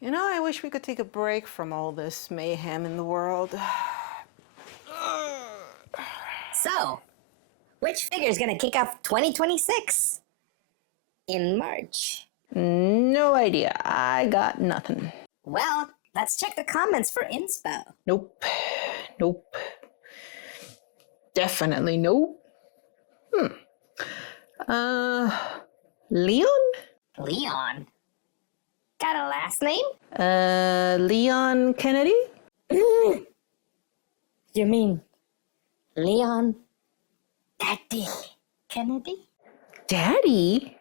You know, I wish we could take a break from all this mayhem in the world. So, which figure's gonna kick off 2026? In March. No idea. I got nothing. Well, let's check the comments for inspo. Nope. Nope. Definitely nope. Leon? Leon? Got a last name? Leon Kennedy? You mean Leon Daddy Kennedy? Daddy?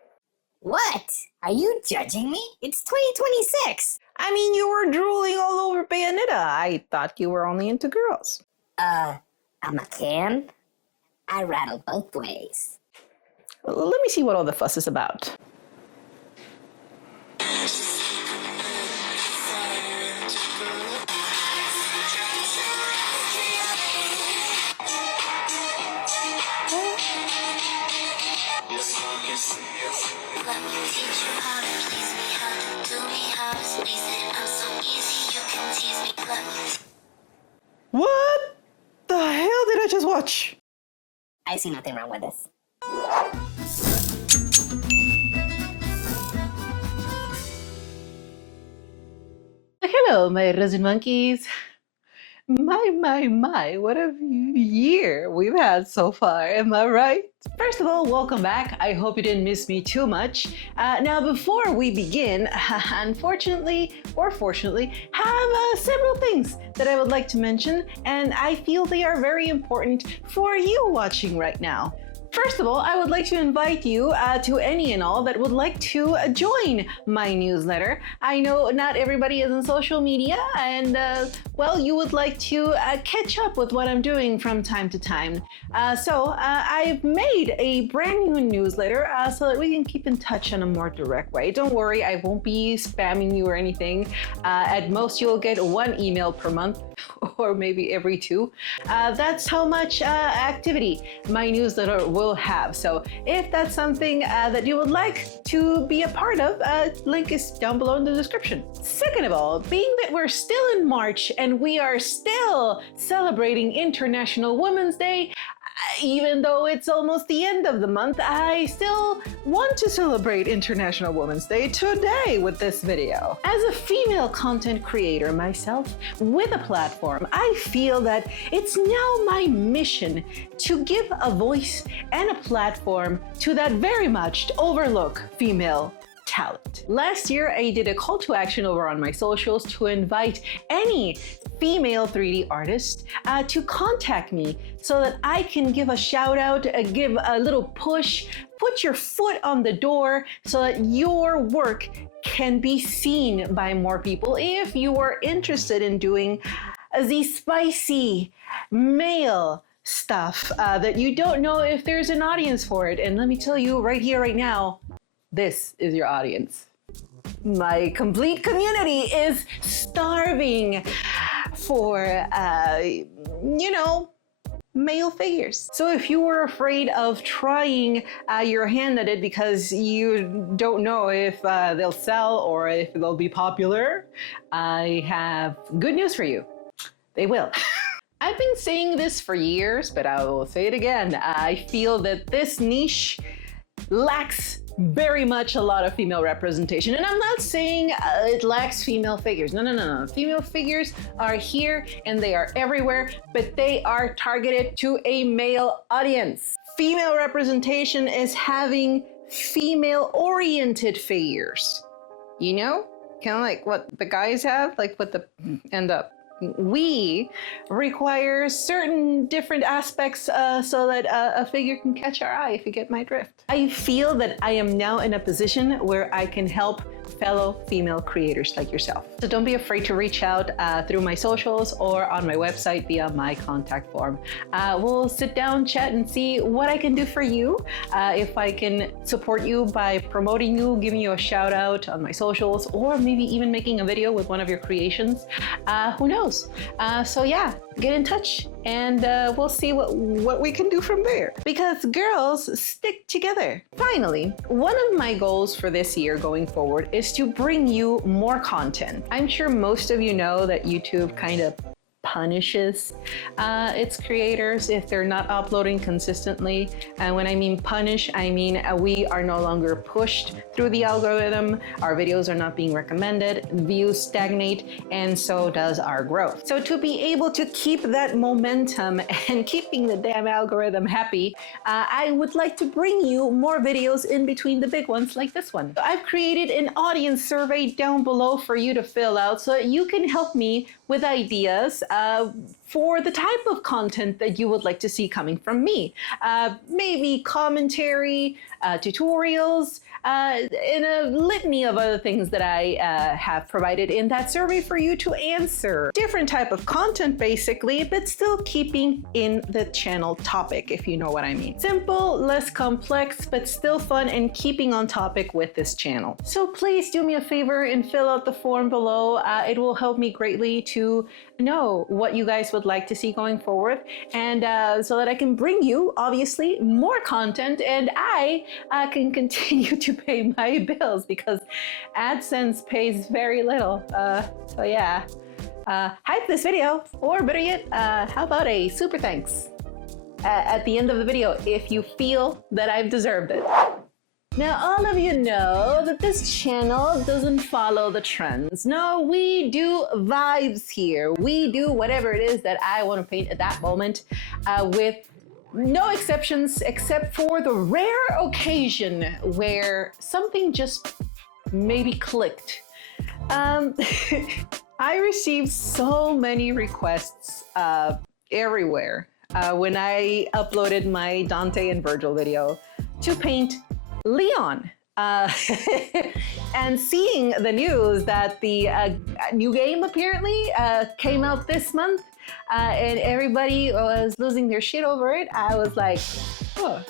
What? Are you judging me? It's 2026. I mean, you were drooling all over Bayonetta. I thought you were only into girls. I'm a can. I rattle both ways. Let me see what all the fuss is about. Let me teach you how to please me, how to do me, how to squeeze it. I'm so easy, you can tease me. Let me. What the hell did I just watch? I see nothing wrong with this. Hello, my resin monkeys. My, what a year we've had so far, am I right? First of all, welcome back. I hope you didn't miss me too much. Now, before we begin, unfortunately or fortunately, have several things that I would like to mention, and I feel they are very important for you watching right now. First of all, I would like to invite you to any and all that would like to join my newsletter. I know not everybody is on social media and, well, you would like to catch up with what I'm doing from time to time. So I've made a brand new newsletter so that we can keep in touch in a more direct way. Don't worry, I won't be spamming you or anything. At most, you'll get one email per month or maybe every two. That's how much activity my newsletter will have. So if that's something that you would like to be a part of, link is down below in the description. Second of all, being that we're still in March and we are still celebrating International Women's Day, even though it's almost the end of the month, I still want to celebrate International Women's Day today with this video. As a female content creator myself with a platform, I feel that it's now my mission to give a voice and a platform to that very much overlooked female talent. Last year, I did a call to action over on my socials to invite any female 3D artist to contact me so that I can give a shout out, give a little push, put your foot on the door so that your work can be seen by more people if you are interested in doing the spicy male stuff that you don't know if there's an audience for it. And let me tell you right here, right now, this is your audience. My complete community is starving for, you know, male figures. So if you were afraid of trying your hand at it because you don't know if they'll sell or if they'll be popular, I have good news for you. They will. I've been saying this for years, but I will say it again. I feel that this niche lacks very much a lot of female representation. And I'm not saying it lacks female figures. No. Female figures are here and they are everywhere, but they are targeted to a male audience. Female representation is having female-oriented figures. You know? Kind of like what the guys have, like what the end up. We require certain different aspects so that a figure can catch our eye, if you get my drift. I feel that I am now in a position where I can help fellow female creators like yourself. So don't be afraid to reach out through my socials or on my website via my contact form. We'll sit down, chat, and see what I can do for you. If I can support you by promoting you, giving you a shout out on my socials, or maybe even making a video with one of your creations, who knows? So yeah, get in touch and we'll see what we can do from there. Because girls stick together. Finally, one of my goals for this year going forward is to bring you more content. I'm sure most of you know that YouTube kind of punishes its creators if they're not uploading consistently. And when I mean punish, I mean we are no longer pushed through the algorithm, our videos are not being recommended, views stagnate, and so does our growth. So to be able to keep that momentum and keeping the damn algorithm happy, I would like to bring you more videos in between the big ones like this one. So I've created an audience survey down below for you to fill out so that you can help me with ideas for the type of content that you would like to see coming from me. Maybe commentary, tutorials, and a litany of other things that I have provided in that survey for you to answer. Different type of content basically, but still keeping in the channel topic, if you know what I mean. Simple, less complex, but still fun and keeping on topic with this channel. So please do me a favor and fill out the form below. It will help me greatly to know what you guys would like to see going forward, and so that I can bring you, obviously, more content, and I can continue to pay my bills, because AdSense pays very little. So yeah, hype this video, or better yet, how about a super thanks at the end of the video if you feel that I've deserved it. Now, all of you know that this channel doesn't follow the trends. No, we do vibes here. We do whatever it is that I want to paint at that moment, with no exceptions, except for the rare occasion where something just maybe clicked. I received so many requests everywhere when I uploaded my Dante and Virgil video to paint Leon. And seeing the news that the new game apparently came out this month, and everybody was losing their shit over it, I was like, oh,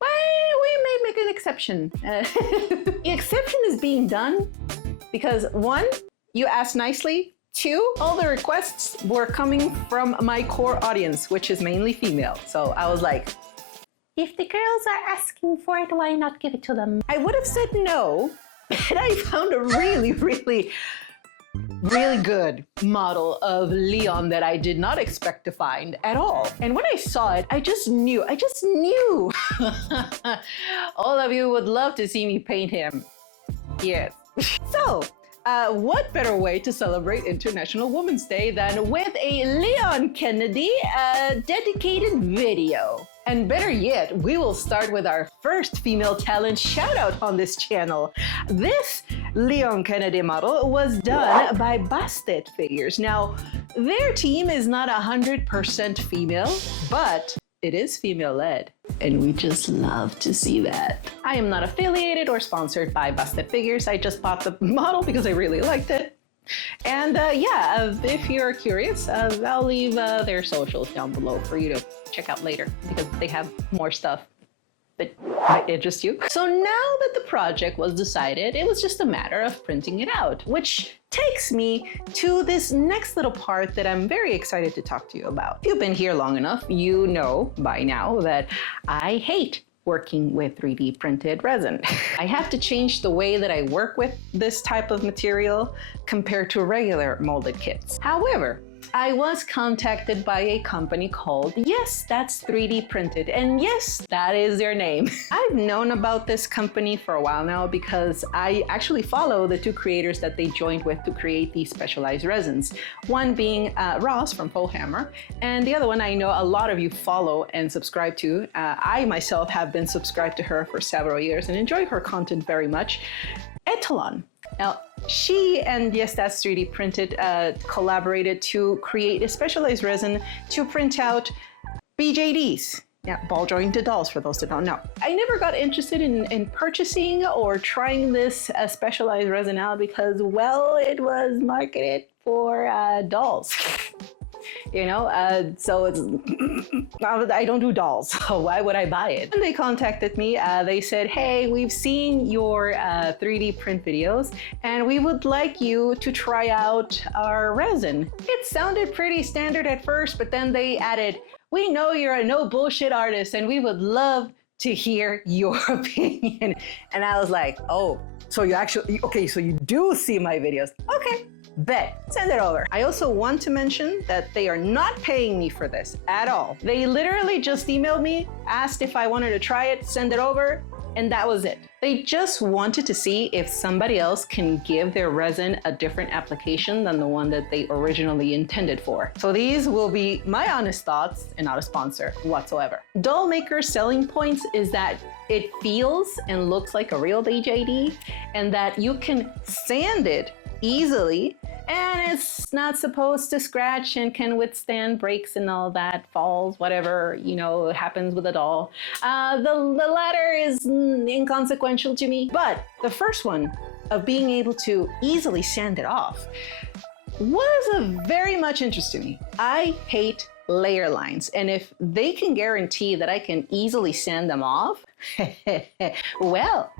we may make an exception. The exception is being done because, one, you asked nicely. Two, all the requests were coming from my core audience, which is mainly female. So I was like, if the girls are asking for it, why not give it to them? I would have said no, but I found a really good model of Leon that I did not expect to find at all. And when I saw it, I just knew. All of you would love to see me paint him. Yes. So, what better way to celebrate International Women's Day than with a Leon Kennedy dedicated video? And better yet, we will start with our first female talent shout out on this channel. This Leon Kennedy model was done by Bastet figures. Now, their team is not 100% female, but it is female led. And we just love to see that. I am not affiliated or sponsored by Bastet figures. I just bought the model because I really liked it. And yeah, if you're curious, I'll leave their socials down below for you to check out later, because they have more stuff that might interest you. So now that the project was decided, it was just a matter of printing it out, which takes me to this next little part that I'm very excited to talk to you about. If you've been here long enough, you know by now that I hate working with 3D printed resin. I have to change the way that I work with this type of material compared to regular molded kits. However, I was contacted by a company called YesThats3DPrinted, and yes, that is their name. I've known about this company for a while now because I actually follow the two creators that they joined with to create these specialized resins. One being Ross from Polehammer, and the other one I know a lot of you follow and subscribe to. I myself have been subscribed to her for several years and enjoy her content very much. Etalon. Now, she and YesThats3DPrinted collaborated to create a specialized resin to print out BJDs. Yeah, ball jointed dolls, for those that don't know. I never got interested in purchasing or trying this specialized resin out because, well, it was marketed for dolls. you know? So it's, I don't do dolls, so why would I buy it? And they contacted me. They said, hey, we've seen your 3D print videos, and we would like you to try out our resin. It sounded pretty standard at first, but then they added, we know you're a no bullshit artist, and we would love to hear your opinion. And I was like, oh, so you actually, okay, so you do see my videos. Okay, bet, send it over. I also want to mention that they are not paying me for this at all. They literally just emailed me, asked if I wanted to try it, send it over, and that was it. They just wanted to see if somebody else can give their resin a different application than the one that they originally intended for. So these will be my honest thoughts and not a sponsor whatsoever. Dollmaker's selling points is that it feels and looks like a real DJD, and that you can sand it easily, and it's not supposed to scratch and can withstand breaks and all that, falls, whatever, you know, happens with a doll. The latter is inconsequential to me, but the first one of being able to easily sand it off was of very much interest to me. I hate layer lines, and if they can guarantee that I can easily sand them off, well,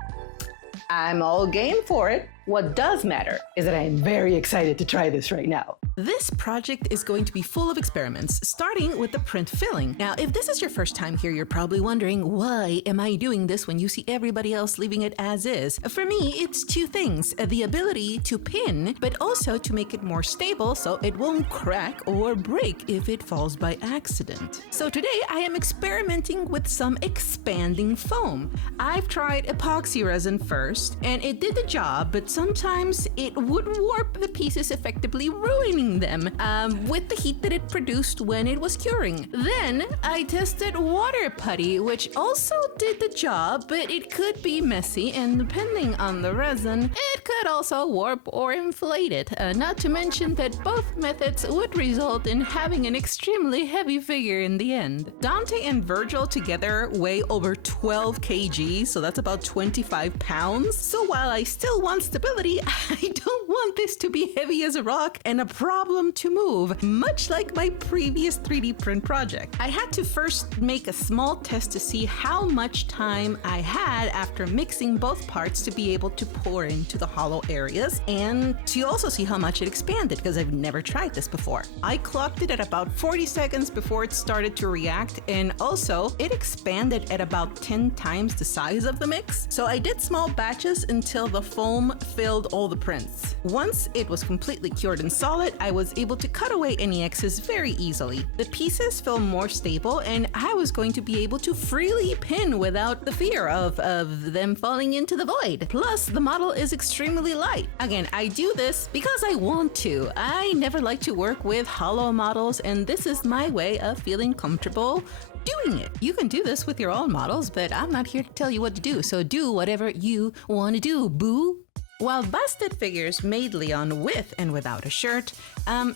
I'm all game for it. What does matter is that I'm very excited to try this right now. This project is going to be full of experiments, starting with the print filling. Now, if this is your first time here, you're probably wondering, why am I doing this when you see everybody else leaving it as is? For me, it's two things: the ability to pin, but also to make it more stable so it won't crack or break if it falls by accident. So today I am experimenting with some expanding foam. I've tried epoxy resin first, and it did the job, but sometimes it would warp the pieces, effectively ruining them with the heat that it produced when it was curing. Then I tested water putty, which also did the job, but it could be messy, and depending on the resin, it could also warp or inflate it. Not to mention that both methods would result in having an extremely heavy figure in the end. Dante and Virgil together weigh over 12 kg, so that's about 25 pounds. So while I still want stability, I don't want this to be heavy as a rock and a problem to move, much like my previous 3D print project. I had to first make a small test to see how much time I had after mixing both parts to be able to pour into the hollow areas, and to also see how much it expanded, because I've never tried this before. I clocked it at about 40 seconds before it started to react, and also it expanded at about 10 times the size of the mix. So I did small batches until the foam filled all the prints. Once it was completely cured and solid, I was able to cut away any excess very easily. The pieces felt more stable, and I was going to be able to freely pin without the fear of them falling into the void. Plus, the model is extremely light. Again, I do this because I want to. I never like to work with hollow models, and this is my way of feeling comfortable doing it. You can do this with your own models, but I'm not here to tell you what to do, so do whatever you want to do, boo. While Bastet figures made Leon with and without a shirt,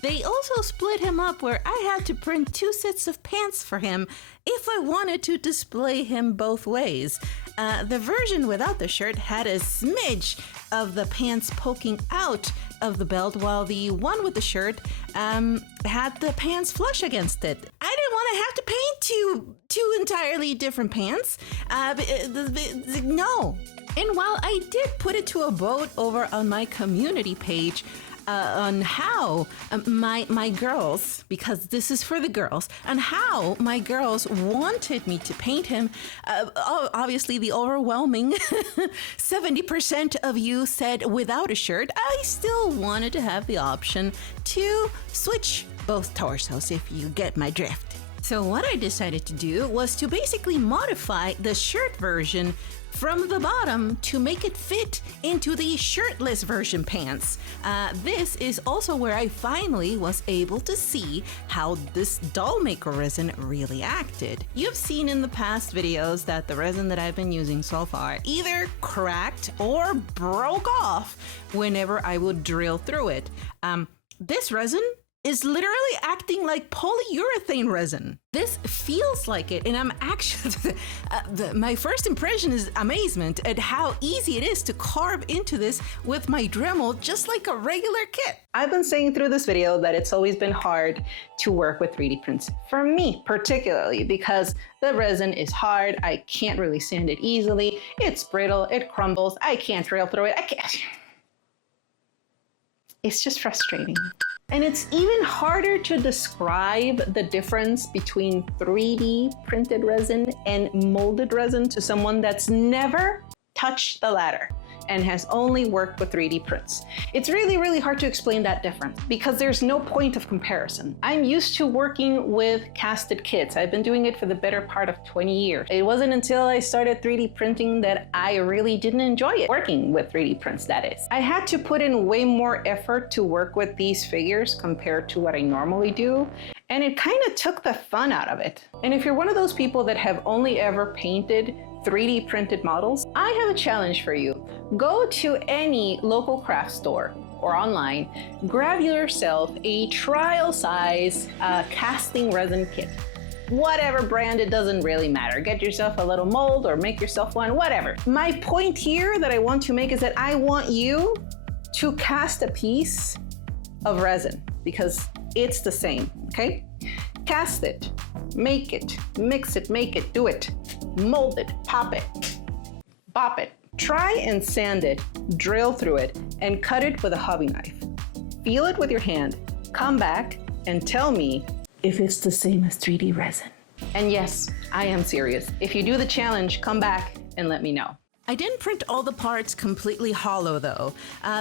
they also split him up where I had to print 2 sets of pants for him if I wanted to display him both ways. The version without the shirt had a smidge of the pants poking out of the belt, while the one with the shirt had the pants flush against it. I didn't want to have to paint two entirely different pants. No. And while I did put it to a vote over on my community page on how my girls, because this is for the girls, and how my girls wanted me to paint him, obviously the overwhelming 70% of you said without a shirt. I still wanted to have the option to switch both torsos, if you get my drift. So what I decided to do was to basically modify the shirt version from the bottom to make it fit into the shirtless version pants. This is also where I finally was able to see how this Dollmaker resin really acted. You've seen in the past videos that the resin that I've been using so far either cracked or broke off whenever I would drill through it. This resin is literally acting like polyurethane resin. This feels like it, and I'm actually, my first impression is amazement at how easy it is to carve into this with my Dremel, just like a regular kit. I've been saying through this video that it's always been hard to work with 3D prints. For me, particularly, because the resin is hard, I can't really sand it easily, it's brittle, it crumbles, I can't drill through it, I can't. It's just frustrating. And it's even harder to describe the difference between 3D printed resin and molded resin to someone that's never touched the latter and has only worked with 3D prints. It's really, really hard to explain that difference because there's no point of comparison. I'm used to working with casted kits. I've been doing it for the better part of 20 years. It wasn't until I started 3D printing that I really didn't enjoy it, working with 3D prints, that is. I had to put in way more effort to work with these figures compared to what I normally do, and it kind of took the fun out of it. And if you're one of those people that have only ever painted 3D printed models, I have a challenge for you. Go to any local craft store or online, grab yourself a trial size casting resin kit. Whatever brand, it doesn't really matter. Get yourself a little mold or make yourself one, whatever. My point here that I want to make is that I want you to cast a piece of resin because it's the same, okay? Cast it, make it, mix it, make it, do it, mold it, pop it, bop it. Try and sand it, drill through it, and cut it with a hobby knife. Feel it with your hand, come back, and tell me if it's the same as 3D resin. And yes, I am serious. If you do the challenge, come back and let me know. I didn't print all the parts completely hollow though.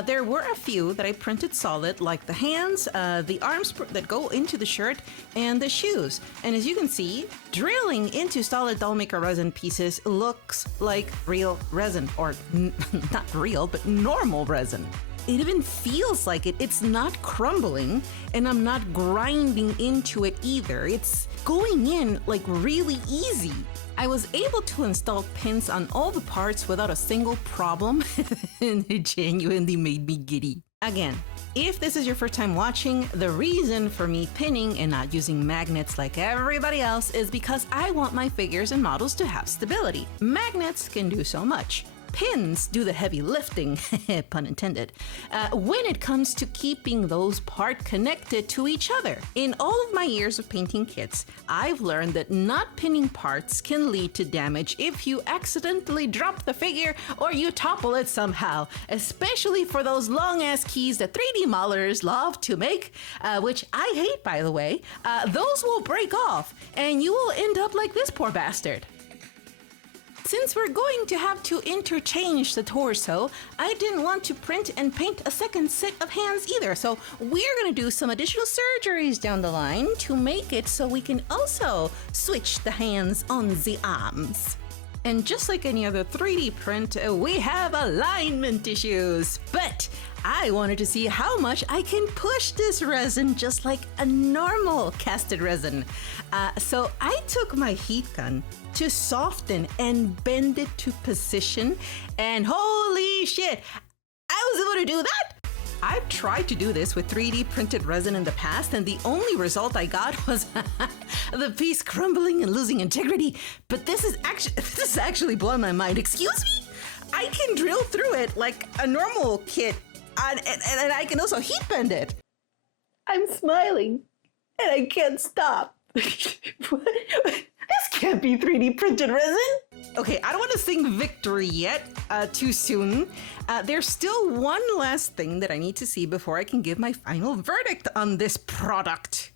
There were a few that I printed solid, like the hands, the arms that go into the shirt, and the shoes. And as you can see, drilling into solid Dollmaker resin pieces looks like real resin, or not real, but normal resin. It even feels like it. It's not crumbling, and I'm not grinding into it either. It's going in like really easy. I was able to install pins on all the parts without a single problem, and it genuinely made me giddy. Again, if this is your first time watching, the reason for me pinning and not using magnets like everybody else is because I want my figures and models to have stability. Magnets can do so much. Pins do the heavy lifting, pun intended, when it comes to keeping those parts connected to each other. In all of my years of painting kits, I've learned that not pinning parts can lead to damage if you accidentally drop the figure or you topple it somehow, especially for those long-ass keys that 3D modelers love to make, which I hate, by the way. Those will break off, and you will end up like this poor bastard. Since we're going to have to interchange the torso, I didn't want to print and paint a second set of hands either, so we're gonna do some additional surgeries down the line to make it so we can also switch the hands on the arms. And just like any other 3D print, we have alignment issues, but I wanted to see how much I can push this resin just like a normal casted resin. So I took my heat gun to soften and bend it to position, and holy shit, I was able to do that! I've tried to do this with 3D printed resin in the past, and the only result I got was the piece crumbling and losing integrity. But this is actually blowing my mind. Excuse me? I can drill through it like a normal kit, and I can also heat bend it. I'm smiling, and I can't stop. This can't be 3D printed resin. Okay, I don't want to sing victory yet, too soon. There's still one last thing that I need to see before I can give my final verdict on this product.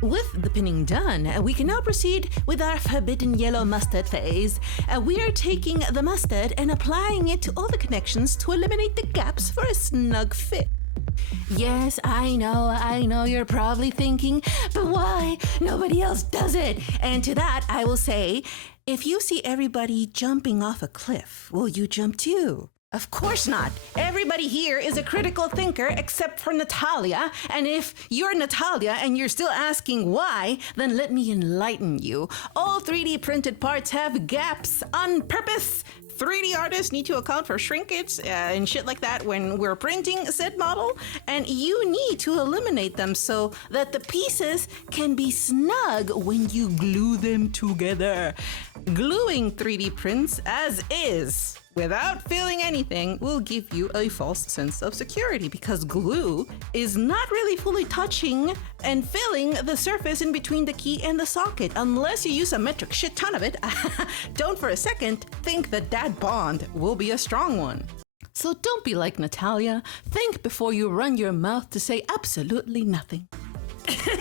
With the pinning done, we can now proceed with our forbidden yellow mustard phase. We are taking the mustard and applying it to all the connections to eliminate the gaps for a snug fit. Yes, I know you're probably thinking, but why? Nobody else does it. And to that, I will say, if you see everybody jumping off a cliff, will you jump too? Of course not. Everybody here is a critical thinker except for Natalia. And if you're Natalia and you're still asking why, then let me enlighten you. All 3D printed parts have gaps on purpose. 3D artists need to account for shrinkage and shit like that when we're printing said model, and you need to eliminate them so that the pieces can be snug when you glue them together. Gluing 3D prints as is without feeling anything will give you a false sense of security because glue is not really fully touching and filling the surface in between the key and the socket unless you use a metric shit ton of it. Don't for a second think that that bond will be a strong one. So don't be like Natalia. Think before you run your mouth to say absolutely nothing.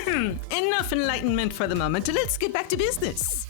Enough enlightenment for the moment. Let's get back to business.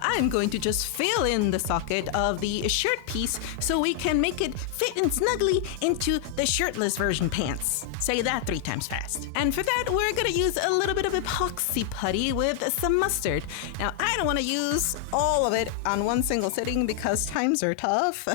I'm going to just fill in the socket of the shirt piece so we can make it fit in snugly into the shirtless version pants. Say that 3 times fast. And for that, we're gonna use a little bit of epoxy putty with some mustard. Now, I don't wanna use all of it on one single sitting because times are tough.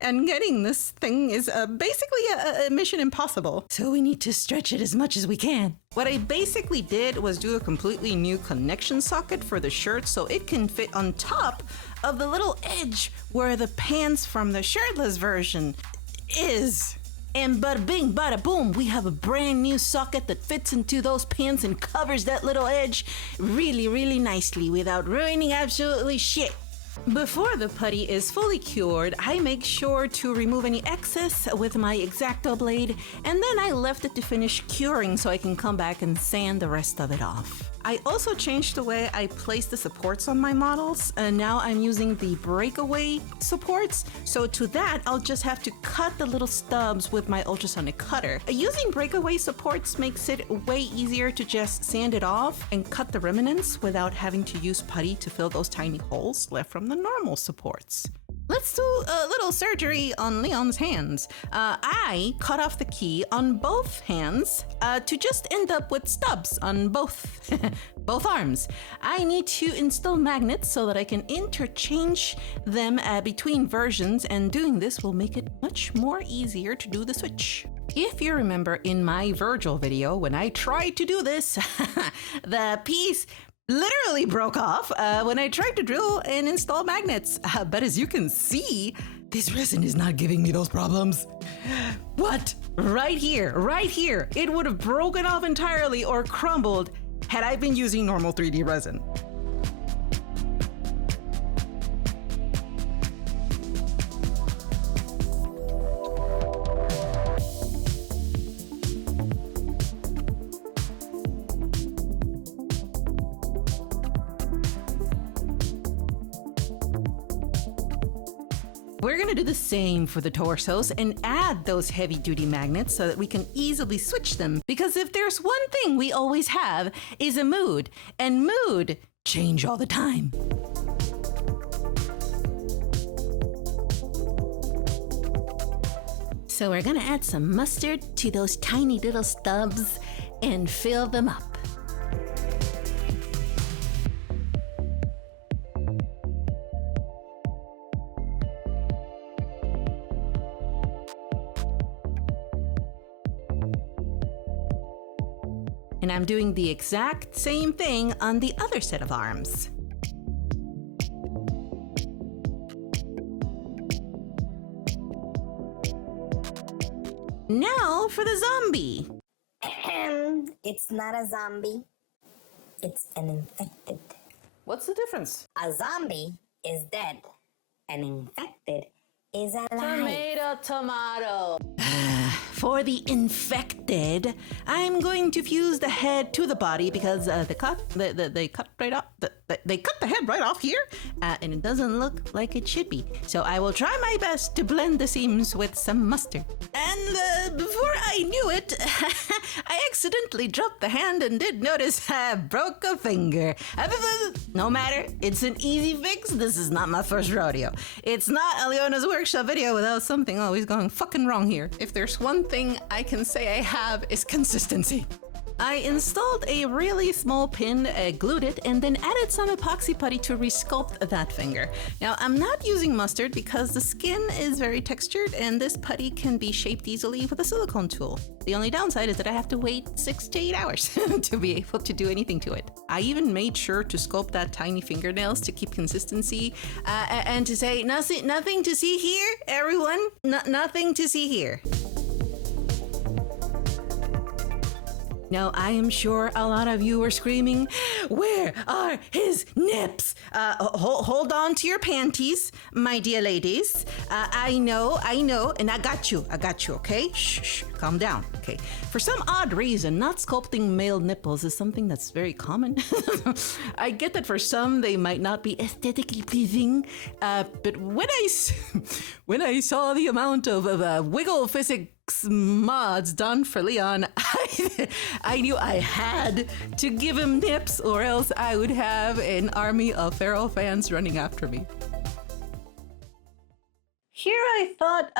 And getting this thing is basically a mission impossible. So we need to stretch it as much as we can. What I basically did was do a completely new connection socket for the shirt so it can fit on top of the little edge where the pants from the shirtless version is. And bada bing, bada boom, we have a brand new socket that fits into those pants and covers that little edge really, really nicely without ruining absolutely shit. Before the putty is fully cured, I make sure to remove any excess with my X-Acto blade, and then I left it to finish curing so I can come back and sand the rest of it off. I also changed the way I place the supports on my models, and now I'm using the breakaway supports. So to that, I'll just have to cut the little stubs with my ultrasonic cutter. Using breakaway supports makes it way easier to just sand it off and cut the remnants without having to use putty to fill those tiny holes left from the normal supports. Let's do a little surgery on Leon's hands. I cut off the key on both hands to just end up with stubs on both arms. I need to install magnets so that I can interchange them between versions, and doing this will make it much more easier to do the switch. If you remember in my Virgil video, when I tried to do this, the piece literally broke off when I tried to drill and install magnets. But as you can see, this resin is not giving me those problems. What? Right here. It would have broken off entirely or crumbled had I been using normal 3D resin. We're gonna do the same for the torsos and add those heavy-duty magnets so that we can easily switch them. Because if there's one thing we always have is a mood, and mood change all the time. So we're gonna add some mustard to those tiny little stubs and fill them up. And I'm doing the exact same thing on the other set of arms. Now for the zombie. It's not a zombie. It's an infected. What's the difference? A zombie is dead. An infected is alive. Tomato. For the infected, I'm going to fuse the head to the body because they cut right off. They cut the head right off here, and it doesn't look like it should be. So I will try my best to blend the seams with some mustard. And before I knew it, I accidentally dropped the hand and did notice I broke a finger. No matter, it's an easy fix. This is not my first rodeo. It's not a Leona's workshop video without something always going fucking wrong here. If there's one thing I can say I have is consistency. I installed a really small pin, glued it, and then added some epoxy putty to resculpt that finger. Now, I'm not using mustard because the skin is very textured and this putty can be shaped easily with a silicone tool. The only downside is that I have to wait 6 to 8 hours to be able to do anything to it. I even made sure to sculpt that tiny fingernails to keep consistency and to say, nothing to see here, everyone, nothing to see here. Now, I am sure a lot of you are screaming, where are his nips? Hold on to your panties, my dear ladies. I know, and I got you, okay? Shh, calm down, okay? For some odd reason, not sculpting male nipples is something that's very common. I get that for some, they might not be aesthetically pleasing, but when I saw the amount of wiggle physics mods done for Leon, I knew I had to give him nips or else I would have an army of feral fans running after me. Here I thought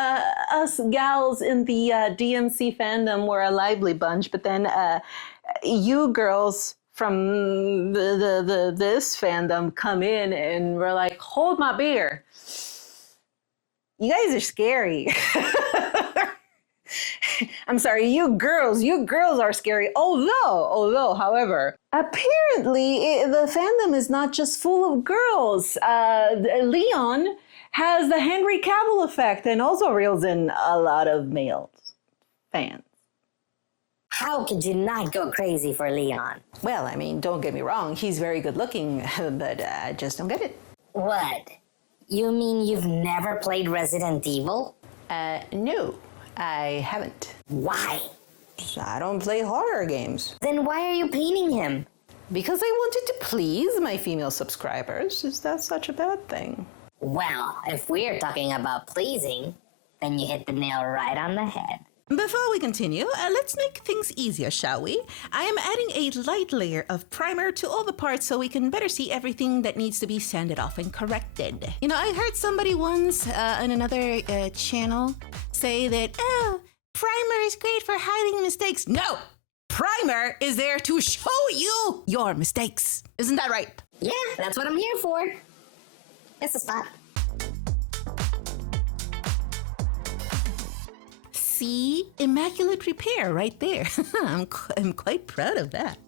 us gals in the DMC fandom were a lively bunch, but then you girls from this fandom come in and were like, hold my beer. You guys are scary. I'm sorry, you girls are scary. Although, however, apparently the fandom is not just full of girls. Leon has the Henry Cavill effect and also reels in a lot of male fans. How could you not go crazy for Leon? Well, I mean, don't get me wrong, he's very good looking, but I just don't get it. What? You mean you've never played Resident Evil? No, I haven't. Why? I don't play horror games. Then why are you painting him? Because I wanted to please my female subscribers. Is that such a bad thing? Well, if we're talking about pleasing, then you hit the nail right on the head. Before we continue, let's make things easier, shall we? I am adding a light layer of primer to all the parts so we can better see everything that needs to be sanded off and corrected. You know, I heard somebody once on another channel say that, oh, primer is great for hiding mistakes. No! Primer is there to show you your mistakes. Isn't that right? Yeah, that's what I'm here for. It's a spot. See? Immaculate repair right there. I'm quite proud of that.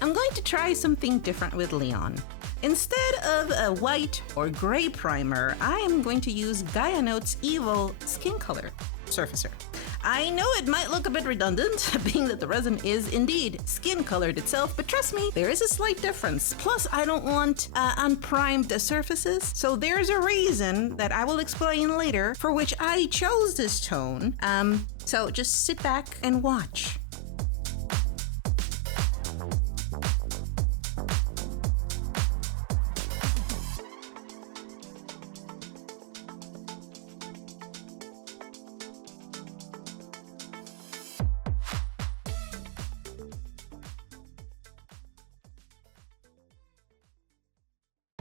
I'm going to try something different with Leon. Instead of a white or gray primer, I am going to use Gaia Notes Evil Skin Color Surfacer. I know it might look a bit redundant, being that the resin is indeed skin colored itself, but trust me, there is a slight difference. Plus, I don't want unprimed surfaces, so there's a reason that I will explain later for which I chose this tone. So just sit back and watch.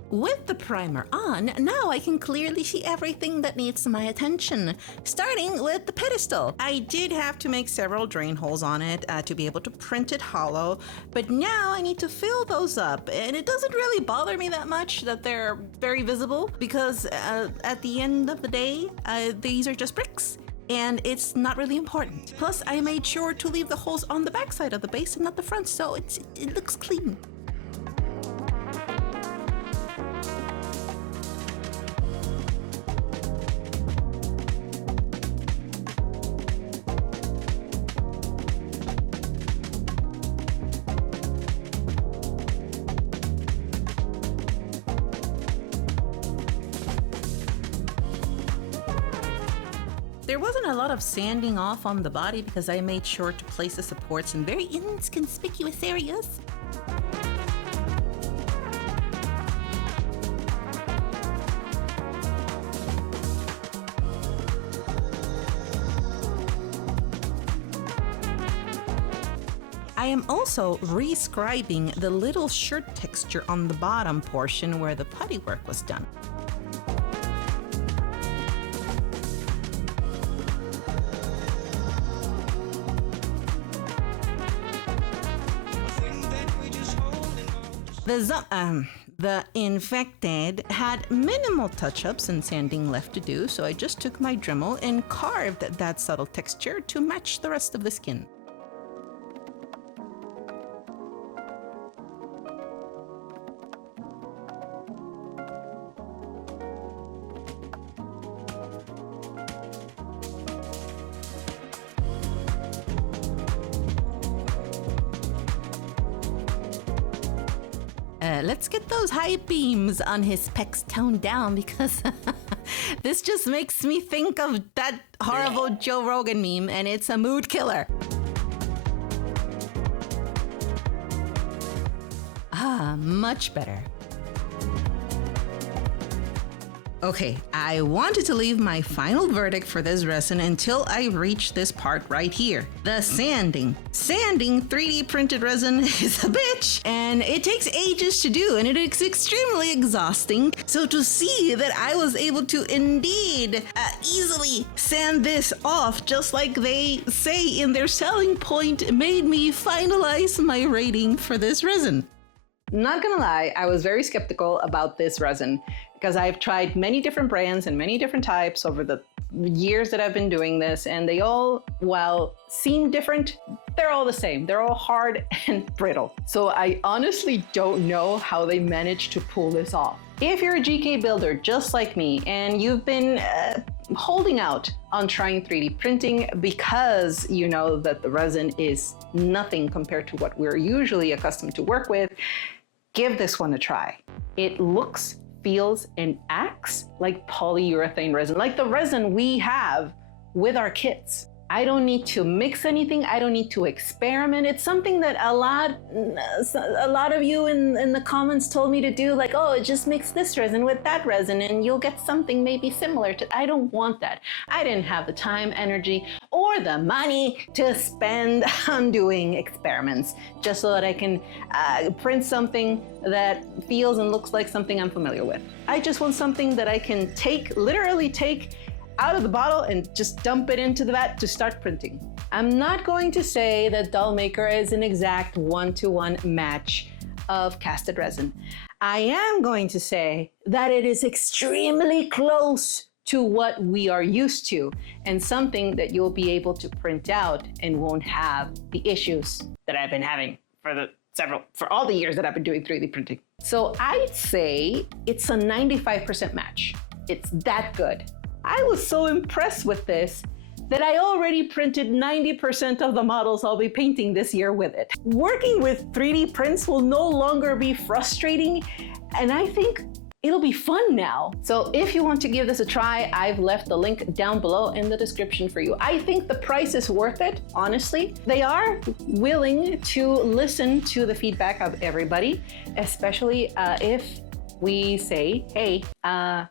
With the primer on, now I can clearly see everything that needs my attention, starting with the pedestal. I did have to make several drain holes on it to be able to print it hollow, but now I need to fill those up, and it doesn't really bother me that much that they're very visible because at the end of the day, these are just bricks. And it's not really important. Plus, I made sure to leave the holes on the back side of the base and not the front, so it looks clean. there wasn't a lot of sanding off on the body because I made sure to place the supports in very inconspicuous areas. I am also rescribing the little shirt texture on the bottom portion where the putty work was done. The infected had minimal touch-ups and sanding left to do, so I just took my Dremel and carved that subtle texture to match the rest of the skin. Let's get those high beams on his pecs toned down because this just makes me think of that horrible Joe Rogan meme, and it's a mood killer. Ah, much better. Okay, I wanted to leave my final verdict for this resin until I reach this part right here, the sanding. Sanding 3D printed resin is a bitch, and it takes ages to do, and it is extremely exhausting. So to see that I was able to indeed easily sand this off, just like they say in their selling point, made me finalize my rating for this resin. Not gonna lie, I was very skeptical about this resin because I've tried many different brands and many different types over the years that I've been doing this, and they all, while seem different, they're all the same. They're all hard and brittle. So I honestly don't know how they managed to pull this off. If you're a GK builder just like me and you've been holding out on trying 3D printing because you know that the resin is nothing compared to what we're usually accustomed to work with, give this one a try. It looks, feels, and acts like polyurethane resin, like the resin we have with our kits. I don't need to mix anything. I don't need to experiment. It's something that a lot of you in the comments told me to do, like, oh, just mix this resin with that resin and you'll get something maybe similar to. I don't want that. I didn't have the time, energy, or the money to spend on doing experiments just so that I can print something that feels and looks like something I'm familiar with. I just want something that I can literally take out of the bottle and just dump it into the vat to start printing. I'm not going to say that Dollmaker is an exact one-to-one match of casted resin. I am going to say that it is extremely close to what we are used to and something that you'll be able to print out and won't have the issues that I've been having for all the years that I've been doing 3D printing. So I'd say it's a 95% match. It's that good. I was so impressed with this that I already printed 90% of the models I'll be painting this year with it. Working with 3D prints will no longer be frustrating, and I think it'll be fun now. So if you want to give this a try, I've left the link down below in the description for you. I think the price is worth it, honestly. They are willing to listen to the feedback of everybody, especially if we say, hey,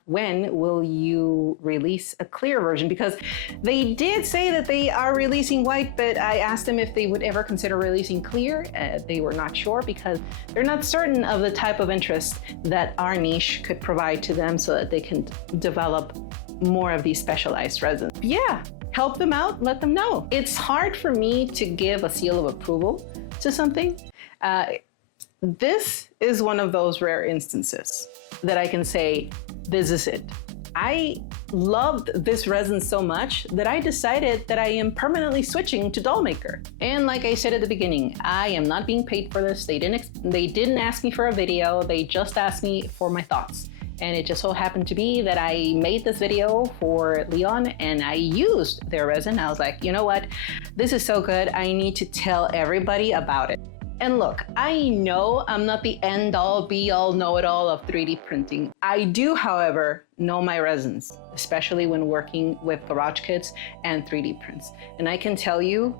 when will you release a clear version? Because they did say that they are releasing white, but I asked them if they would ever consider releasing clear. They were not sure because they're not certain of the type of interest that our niche could provide to them so that they can develop more of these specialized resins. Yeah, help them out, let them know. It's hard for me to give a seal of approval to something. This is one of those rare instances that I can say, this is it. I loved this resin so much that I decided that I am permanently switching to Dollmaker. And like I said at the beginning, I am not being paid for this. They didn't ask me for a video. They just asked me for my thoughts. And it just so happened to be that I made this video for Leon and I used their resin. I was like, you know what? This is so good. I need to tell everybody about it. And look, I know I'm not the end-all, be-all, know-it-all of 3D printing. I do, however, know my resins, especially when working with garage kits and 3D prints. And I can tell you,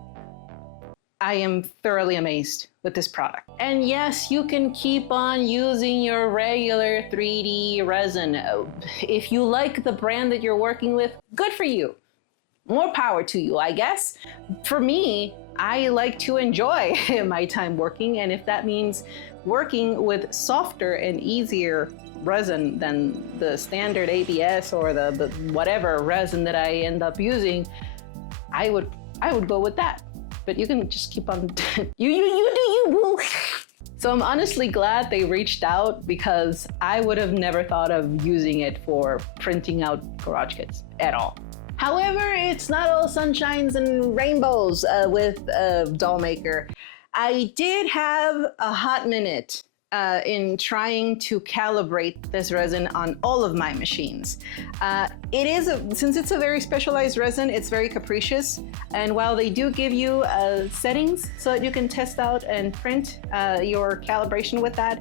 I am thoroughly amazed with this product. And yes, you can keep on using your regular 3D resin. If you like the brand that you're working with, good for you. More power to you, I guess. For me, I like to enjoy my time working, and if that means working with softer and easier resin than the standard ABS or the whatever resin that I end up using, I would go with that. But you can just keep on you do you, boo. So I'm honestly glad they reached out, because I would have never thought of using it for printing out garage kits at all. However, it's not all sunshines and rainbows with Dollmaker. I did have a hot minute in trying to calibrate this resin on all of my machines. Since it's a very specialized resin, it's very capricious. And while they do give you settings so that you can test out and print your calibration with that,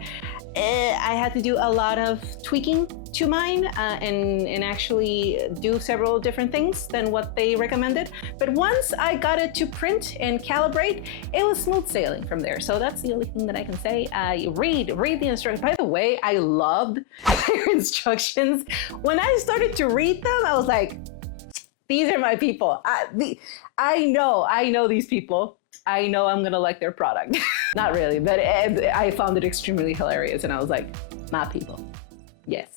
I had to do a lot of tweaking to mine and actually do several different things than what they recommended. But once I got it to print and calibrate, it was smooth sailing from there. So that's the only thing that I can say. Read the instructions. By the way, I loved their instructions. When I started to read them, I was like, these are my people. I know these people. I know I'm gonna like their product. Not really, but I found it extremely hilarious, and I was like, my people, yes.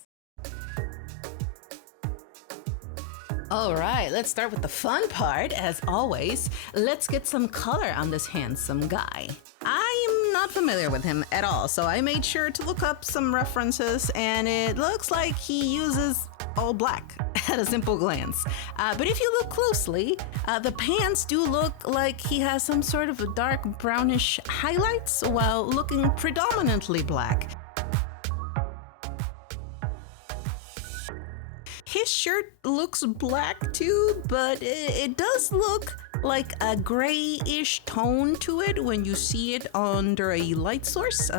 All right, let's start with the fun part. As always, let's get some color on this handsome guy. I am not familiar with him at all, so I made sure to look up some references, and it looks like he uses all black at a simple glance. But if you look closely, the pants do look like he has some sort of a dark brownish highlights while looking predominantly black. His shirt looks black too, but it does look like a grayish tone to it when you see it under a light source,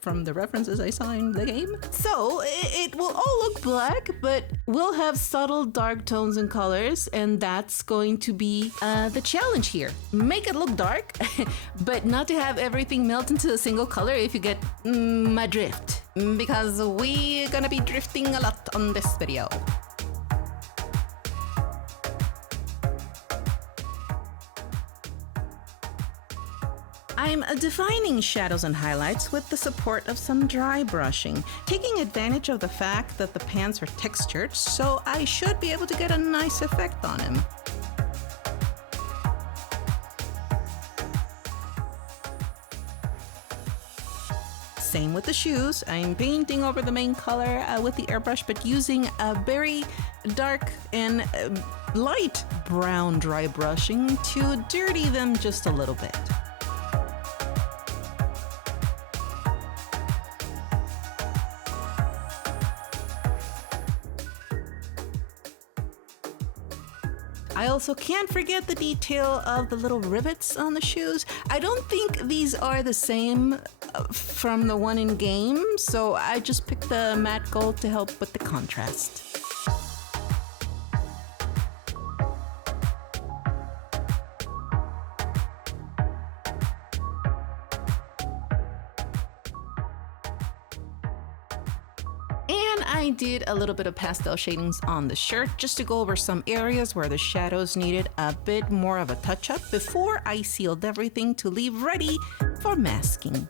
from the references I saw in the game. So it will all look black, but we'll have subtle dark tones and colors, and that's going to be the challenge here. Make it look dark, but not to have everything melt into a single color, if you get my drift. Because we're gonna be drifting a lot on this video. I'm defining shadows and highlights with the support of some dry brushing, taking advantage of the fact that the pants are textured, so I should be able to get a nice effect on him. Same with the shoes. I'm painting over the main color with the airbrush, but using a very dark and light brown dry brushing to dirty them just a little bit. I also can't forget the detail of the little rivets on the shoes. I don't think these are the same from the one in game, so I just picked the matte gold to help with the contrast. I did a little bit of pastel shadings on the shirt just to go over some areas where the shadows needed a bit more of a touch-up before I sealed everything to leave ready for masking.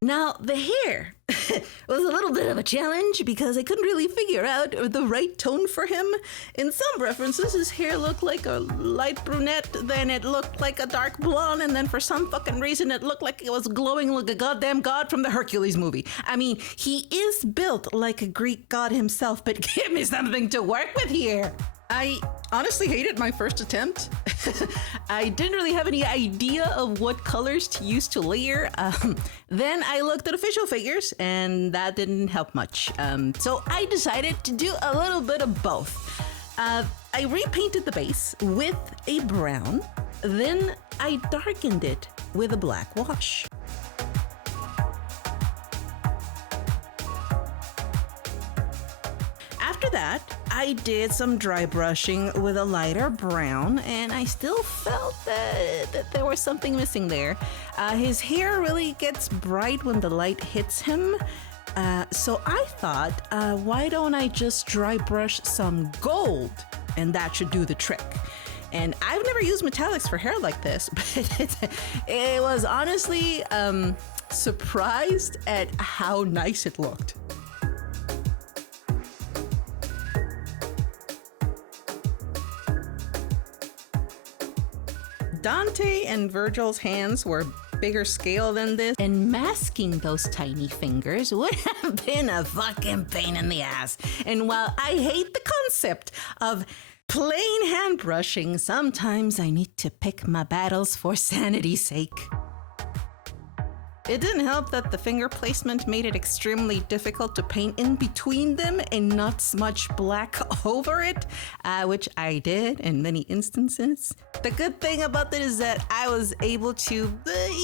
Now, the hair was a little bit of a challenge because I couldn't really figure out the right tone for him. In some references, his hair looked like a light brunette, then it looked like a dark blonde, and then for some fucking reason it looked like it was glowing like a goddamn god from the Hercules movie. I mean, he is built like a Greek god himself, but give me something to work with here. I honestly hated my first attempt. I didn't really have any idea of what colors to use to layer. Then I looked at official figures, and that didn't help much. So I decided to do a little bit of both. I repainted the base with a brown, then I darkened it with a black wash. After that, I did some dry brushing with a lighter brown, and I still felt that there was something missing there. His hair really gets bright when the light hits him, so I thought, why don't I just dry brush some gold, and that should do the trick. And I've never used metallics for hair like this, but it was honestly surprised at how nice it looked. Dante and Virgil's hands were bigger scale than this, and masking those tiny fingers would have been a fucking pain in the ass. And while I hate the concept of plain hand brushing, sometimes I need to pick my battles for sanity's sake. It didn't help that the finger placement made it extremely difficult to paint in between them and not smudge black over it, which I did in many instances. The good thing about that is that I was able to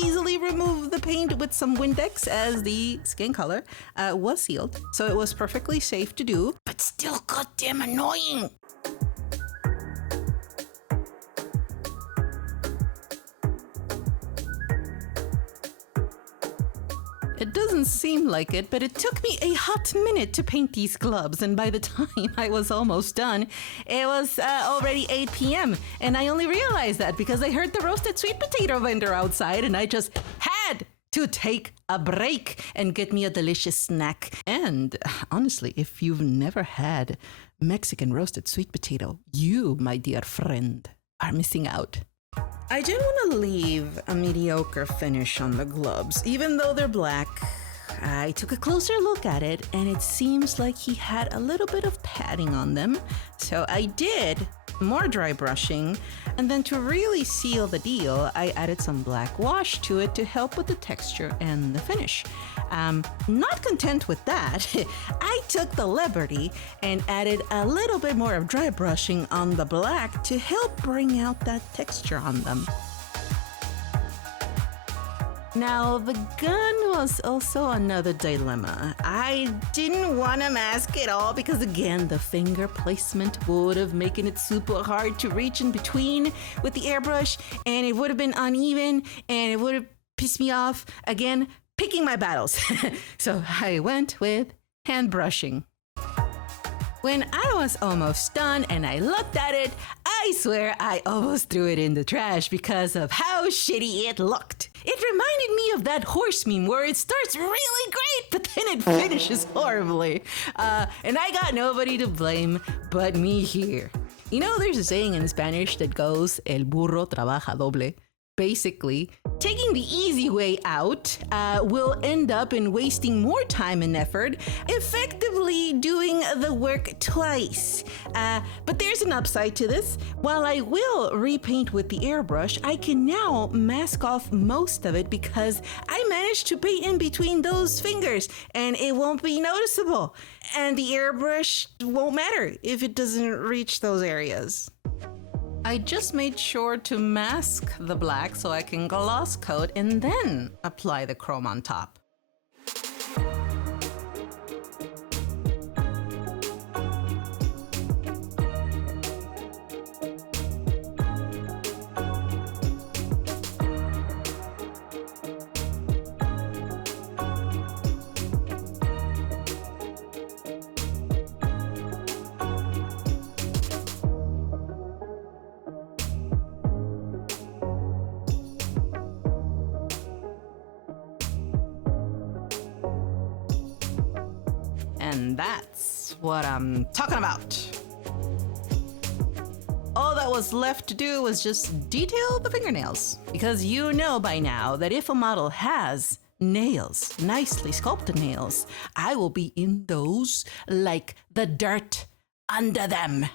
easily remove the paint with some Windex, as the skin color was sealed, so it was perfectly safe to do, but still goddamn annoying. It doesn't seem like it, but it took me a hot minute to paint these gloves, and by the time I was almost done, it was already 8 p.m., and I only realized that because I heard the roasted sweet potato vendor outside, and I just had to take a break and get me a delicious snack. And honestly, if you've never had Mexican roasted sweet potato, you, my dear friend, are missing out. I didn't want to leave a mediocre finish on the gloves, even though they're black. I took a closer look at it, and it seems like he had a little bit of padding on them. So I did more dry brushing, and then to really seal the deal, I added some black wash to it to help with the texture and the finish. Not content with that, I took the liberty and added a little bit more of dry brushing on the black to help bring out that texture on them. Now, the gun was also another dilemma. I didn't want to mask it all because, again, the finger placement would have making it super hard to reach in between with the airbrush, and it would have been uneven, and it would have pissed me off. Again, picking my battles. So I went with hand brushing. When I was almost done and I looked at it, I swear I almost threw it in the trash because of how shitty it looked. It reminded me of that horse meme where it starts really great, but then it finishes horribly. And I got nobody to blame but me here. You know, there's a saying in Spanish that goes, el burro trabaja doble. Basically, taking the easy way out will end up in wasting more time and effort, effectively doing the work twice. But there's an upside to this. While I will repaint with the airbrush, I can now mask off most of it because I managed to paint in between those fingers and it won't be noticeable. And the airbrush won't matter if it doesn't reach those areas. I just made sure to mask the black so I can gloss coat and then apply the chrome on top. And that's what I'm talking about. All that was left to do was just detail the fingernails. Because you know by now that if a model has nails, nicely sculpted nails, I will be in those like the dirt under them.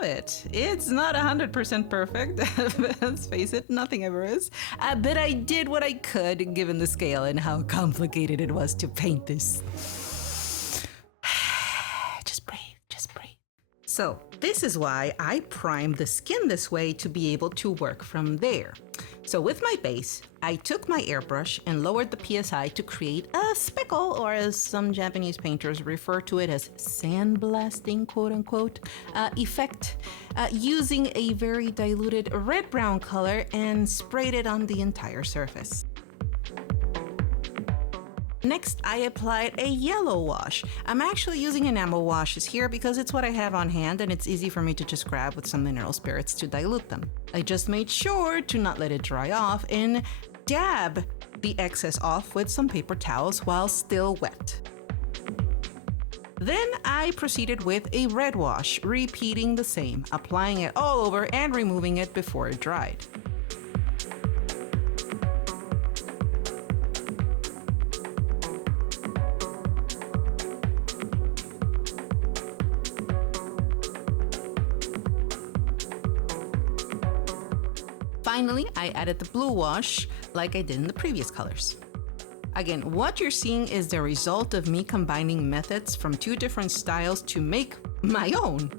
have it. It's not 100% perfect. Let's face it, nothing ever is. But I did what I could given the scale and how complicated it was to paint this. Just breathe, just breathe. So this is why I primed the skin this way to be able to work from there. So with my base, I took my airbrush and lowered the PSI to create a speckle, or as some Japanese painters refer to it as sandblasting, quote unquote, effect, using a very diluted red-brown color and sprayed it on the entire surface. Next, I applied a yellow wash. I'm actually using enamel washes here because it's what I have on hand and it's easy for me to just grab with some mineral spirits to dilute them. I just made sure to not let it dry off and dab the excess off with some paper towels while still wet. Then I proceeded with a red wash, repeating the same, applying it all over and removing it before it dried. Finally, I added the blue wash like I did in the previous colors. Again, what you're seeing is the result of me combining methods from two different styles to make my own.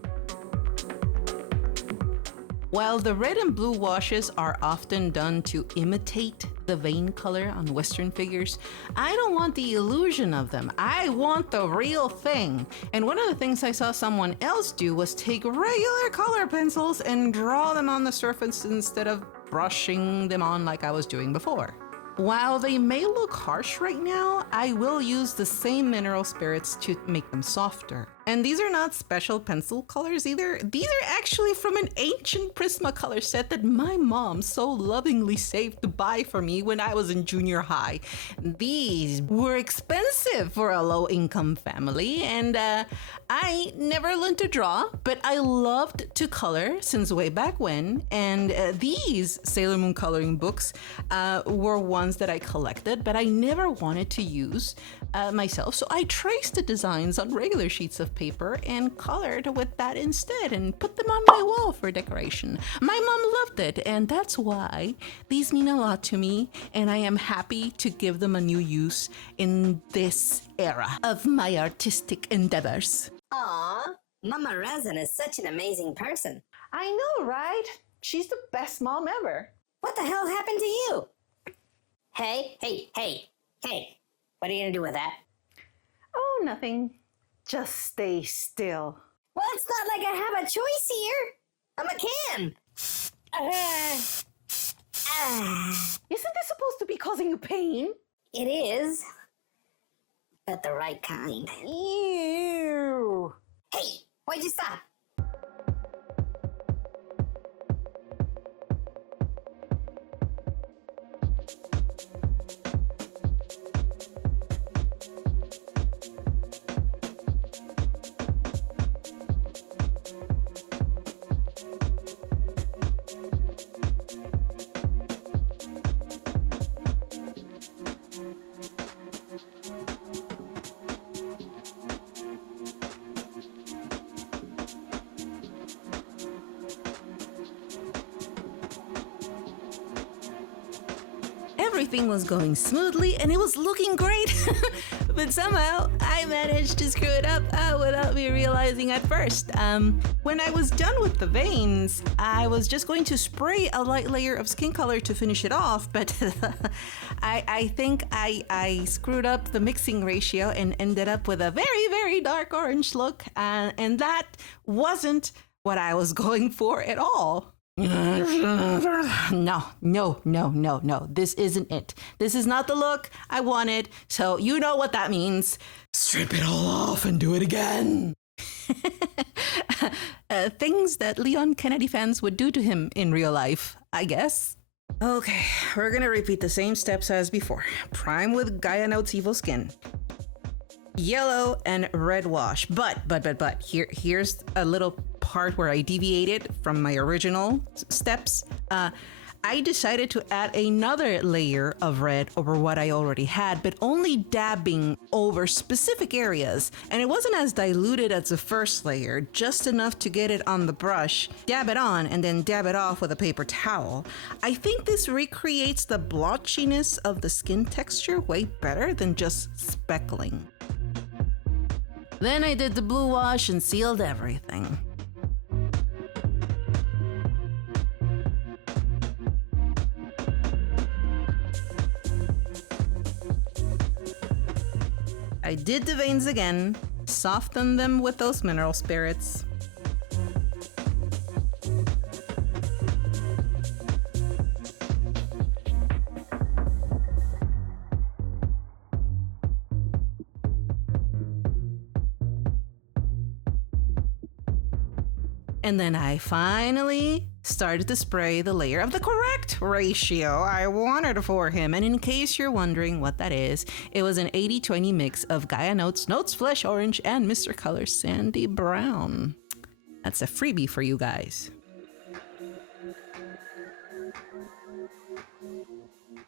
While the red and blue washes are often done to imitate the vein color on Western figures, I don't want the illusion of them. I want the real thing. And one of the things I saw someone else do was take regular color pencils and draw them on the surface instead of brushing them on like I was doing before. While they may look harsh right now, I will use the same mineral spirits to make them softer. And these are not special pencil colors either. These are actually from an ancient Prisma color set that my mom so lovingly saved to buy for me when I was in junior high. These were expensive for a low-income family, and I never learned to draw, but I loved to color since way back when, and these Sailor Moon coloring books were ones that I collected, but I never wanted to use myself, so I traced the designs on regular sheets of paper and colored with that instead and put them on my wall for decoration. My mom loved it, and that's why these mean a lot to me, and I am happy to give them a new use in this era of my artistic endeavors. Aw, Mama Resin is such an amazing person. I know, right? She's the best mom ever. What the hell happened to you? Hey, what are you gonna do with that? Oh, nothing. Just stay still. Well, it's not like I have a choice here. I'm a can. Isn't this supposed to be causing you pain? It is, but the right kind. Ew. Hey, why'd you stop? Everything was going smoothly and it was looking great, but somehow I managed to screw it up without me realizing at first. When I was done with the veins, I was just going to spray a light layer of skin color to finish it off, but I think I screwed up the mixing ratio and ended up with a very, very dark orange look, and that wasn't what I was going for at all. No, this isn't it. This is not the look I wanted, so you know what that means. Strip it all off and do it again. Things that Leon Kennedy fans would do to him in real life, I guess. Okay, we're gonna repeat the same steps as before. Prime with Gaia Notes Evil Skin. Yellow and red wash, but here's a little part where I deviated from my original steps. I decided to add another layer of red over what I already had, but only dabbing over specific areas. And it wasn't as diluted as the first layer, just enough to get it on the brush, dab it on, and then dab it off with a paper towel. I think this recreates the blotchiness of the skin texture way better than just speckling. Then I did the blue wash and sealed everything. I did the veins again, softened them with those mineral spirits. And then I finally started to spray the layer of the correct ratio I wanted for him. And in case you're wondering what that is, it was an 80-20 mix of Gaia Notes, Notes Flesh Orange, and Mr. Color Sandy Brown. That's a freebie for you guys.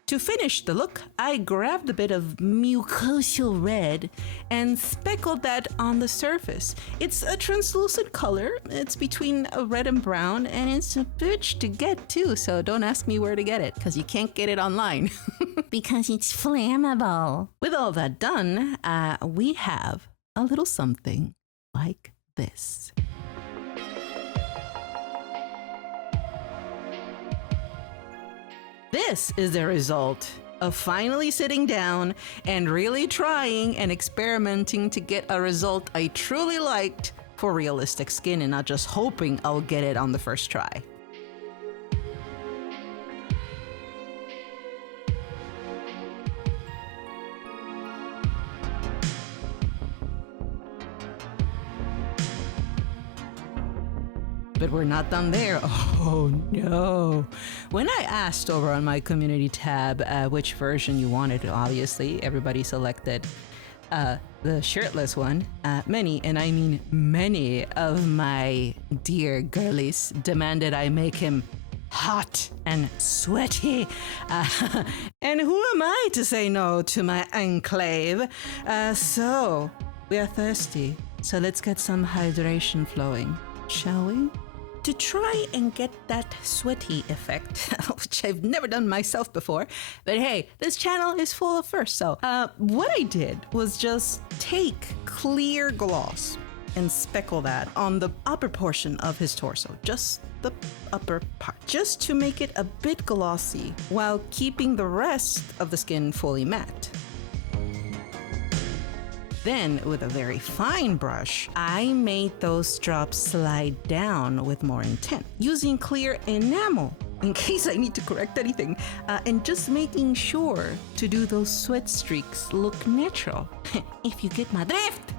To finish the look, I grabbed a bit of mucosal red and speckled that on the surface. It's a translucent color. It's between a red and brown, and it's a bitch to get too, so don't ask me where to get it, because you can't get it online. Because it's flammable. With all that done, we have a little something like this. This is the result of finally sitting down and really trying and experimenting to get a result I truly liked for realistic skin and not just hoping I'll get it on the first try. But we're not done there. Oh no. When I asked over on my community tab which version you wanted, obviously everybody selected the shirtless one. Many, and I mean many, of my dear girlies demanded I make him hot and sweaty. And who am I to say no to my enclave? So we are thirsty. So let's get some hydration flowing, shall we? To try and get that sweaty effect, which I've never done myself before, but hey, this channel is full of firsts. So what I did was just take clear gloss and speckle that on the upper portion of his torso, just the upper part, just to make it a bit glossy while keeping the rest of the skin fully matte. Then, with a very fine brush, I made those drops slide down with more intent, using clear enamel in case I need to correct anything, and just making sure to do those sweat streaks look natural, if you get my drift.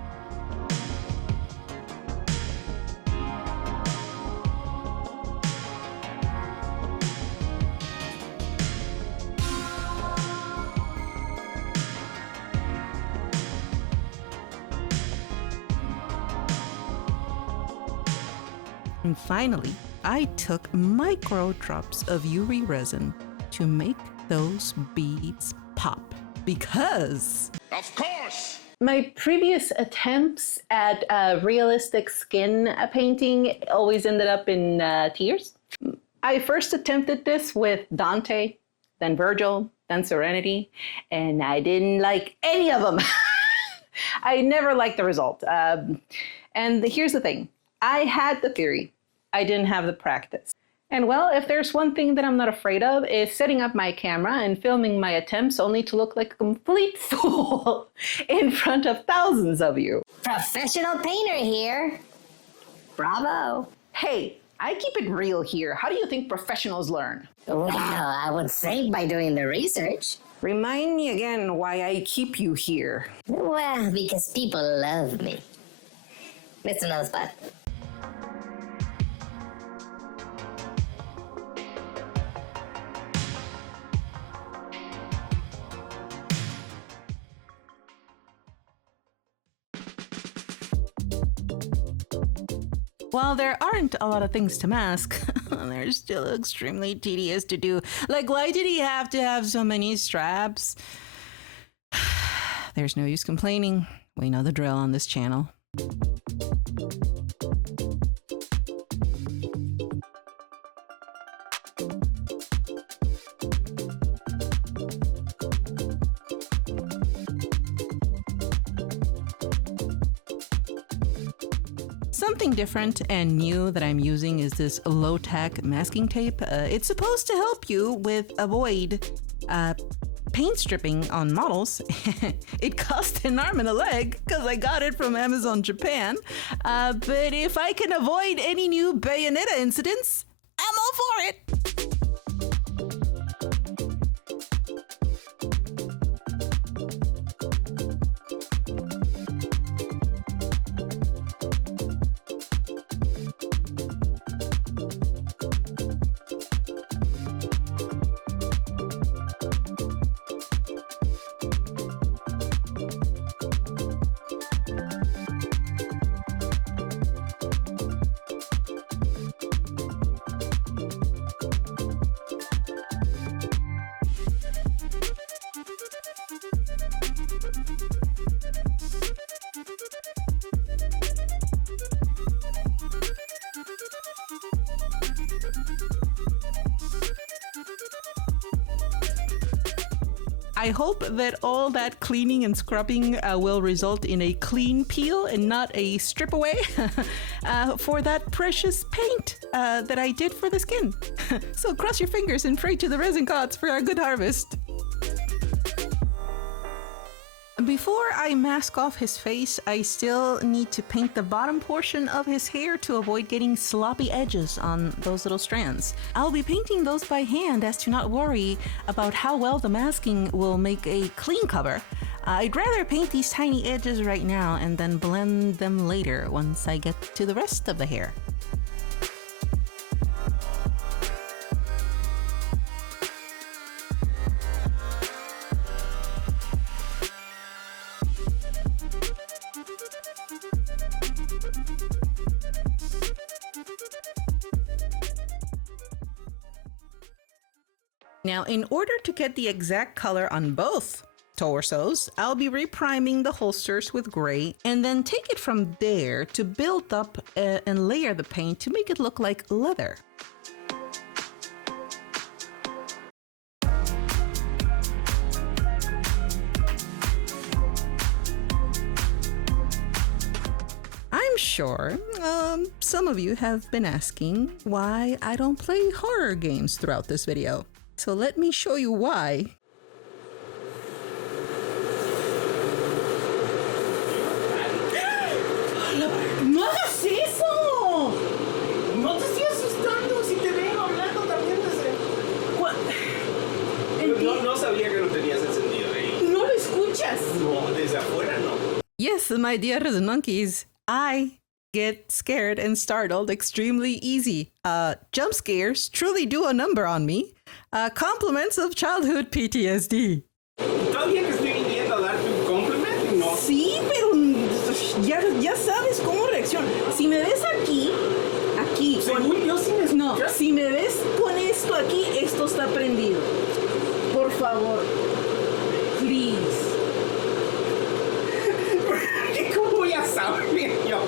And finally, I took micro drops of UV resin to make those beads pop. Because... Of course! My previous attempts at realistic skin painting always ended up in tears. I first attempted this with Dante, then Virgil, then Serenity, and I didn't like any of them. I never liked the result. And here's the thing. I had the theory. I didn't have the practice. And well, if there's one thing that I'm not afraid of, is setting up my camera and filming my attempts only to look like a complete fool in front of thousands of you. Professional painter here. Bravo. Hey, I keep it real here. How do you think professionals learn? Well, I would say by doing the research. Remind me again why I keep you here. Well, because people love me. That's another spot. While there aren't a lot of things to mask, and they're still extremely tedious to do. Like, why did he have to have so many straps? There's no use complaining. We know the drill on this channel. Something different and new that I'm using is this low-tack masking tape. It's supposed to help you with avoid paint stripping on models. It cost an arm and a leg because I got it from Amazon Japan. But if I can avoid any new Bayonetta incidents, I'm all for it. I hope that all that cleaning and scrubbing will result in a clean peel and not a strip away for that precious paint that I did for the skin. So cross your fingers and pray to the resin gods for a good harvest. Before I mask off his face, I still need to paint the bottom portion of his hair to avoid getting sloppy edges on those little strands. I'll be painting those by hand as to not worry about how well the masking will make a clean cover. I'd rather paint these tiny edges right now and then blend them later once I get to the rest of the hair. Now, in order to get the exact color on both torsos, I'll be repriming the holsters with gray and then take it from there to build up and layer the paint to make it look like leather. I'm sure some of you have been asking why I don't play horror games throughout this video. So let me show you why. ¡No hagas eso! No te estoy asustando si te veo hablando también desde... No sabía que lo tenías encendido ahí. ¿No lo escuchas? No, desde afuera no. Yes, my dear resin monkeys, I get scared and startled extremely easy. Jump scares truly do a number on me. Compliments of childhood PTSD. Todavía que estoy viniendo a darte un compliment, no. Sí, pero ya sabes cómo reacciona. Si me ves aquí, Según yo sí me escuchas. no, si me ves con esto aquí, esto está prendido. Por favor, please. ¿Cómo voy a saber yo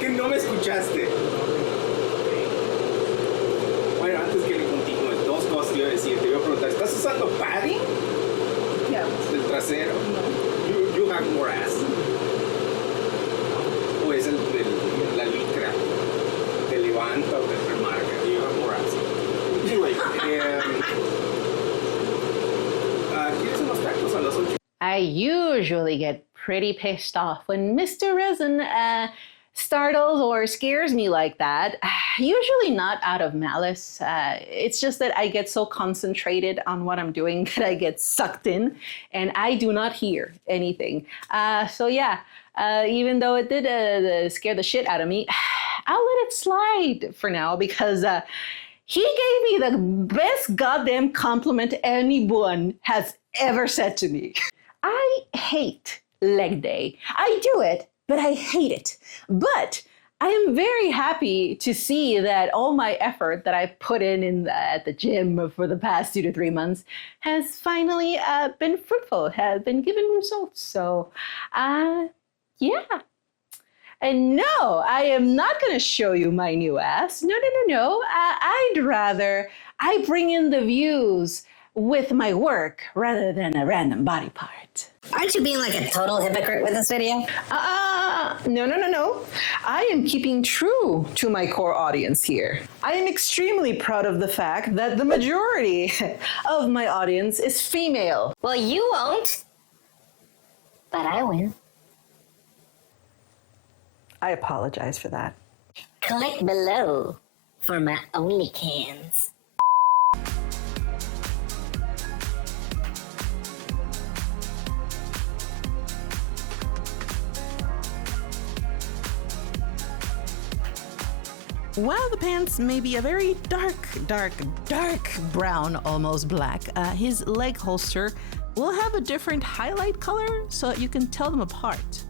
que no me escuchaste? Bueno, antes que le continúe, dos cosas que iba a decir. Te iba a preguntar, ¿estás usando padding Ya. del trasero? You have more ass. ¿O es la licra? ¿Te levanta o te remarca? You have more ass. Anyway, ¿quieres unos tacos a las 8? I usually get pretty pissed off when Mr. Resin startles or scares me like that. Usually not out of malice. It's just that I get so concentrated on what I'm doing that I get sucked in and I do not hear anything. So yeah, even though it did scare the shit out of me, I'll let it slide for now because he gave me the best goddamn compliment anyone has ever said to me. I hate leg day. I do it, but I hate it. But I am very happy to see that all my effort that I've put at the gym for the past 2 to 3 months has finally been fruitful, has been given results. So, yeah. And no, I am not going to show you my new ass. No, no, no, no. I'd rather I bring in the views with my work rather than a random body part. Aren't you being like a total hypocrite with this video? No, no, no, no. I am keeping true to my core audience here. I am extremely proud of the fact that the majority of my audience is female. Well, you won't. But I will. I apologize for that. Click below for my OnlyCans. While the pants may be a very dark brown, almost black, his leg holster will have a different highlight color so that you can tell them apart.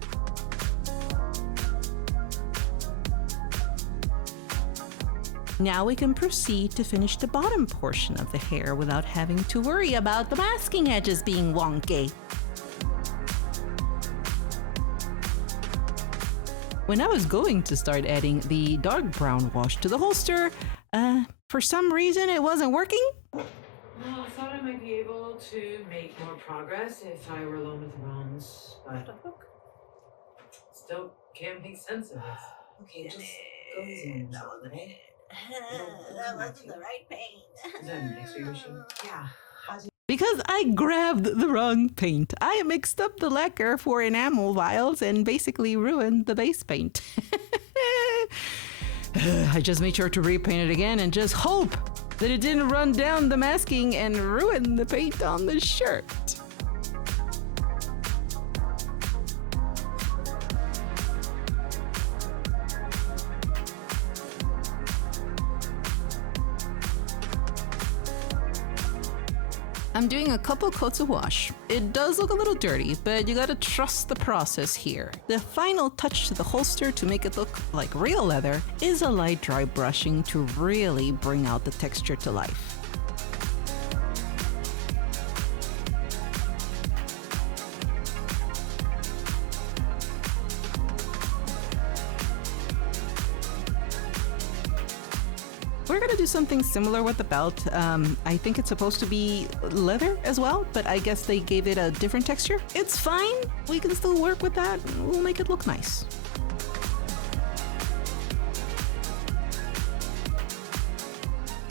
Now we can proceed to finish the bottom portion of the hair without having to worry about the masking edges being wonky. When I was going to start adding the dark brown wash to the holster, for some reason it wasn't working. Well, I thought I might be able to make more progress if I were alone with the bronze, but still can't make sense of this. Okay, just go easy on yourself, okay? That wasn't the right paint. Is that an X-ray machine? Yeah. Because I grabbed the wrong paint. I mixed up the lacquer for enamel vials and basically ruined the base paint. I just made sure to repaint it again and just hope that it didn't run down the masking and ruin the paint on the shirt. I'm doing a couple coats of wash. It does look a little dirty, but you gotta trust the process here. The final touch to the holster to make it look like real leather is a light dry brushing to really bring out the texture to life. We're gonna do something similar with the belt. I think it's supposed to be leather as well, but I guess they gave it a different texture. It's fine. We can still work with that. We'll make it look nice.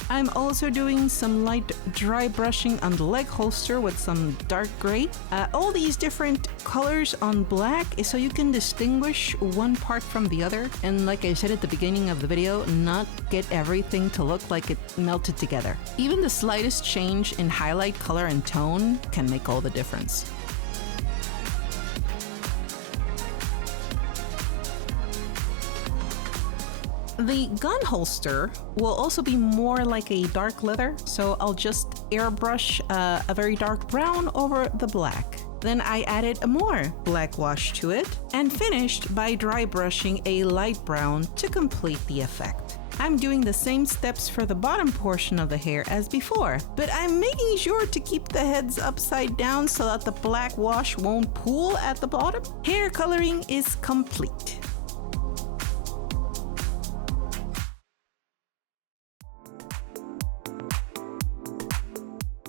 I'm also doing some light dry brushing on the leg holster with some dark gray. All these different colors on black is so you can distinguish one part from the other. And like I said at the beginning of the video, not get everything to look like it melted together. Even the slightest change in highlight color and tone can make all the difference. The gun holster will also be more like a dark leather, so I'll just airbrush a very dark brown over the black. Then I added a more black wash to it and finished by dry brushing a light brown to complete the effect. I'm doing the same steps for the bottom portion of the hair as before, but I'm making sure to keep the heads upside down so that the black wash won't pool at the bottom. Hair coloring is complete.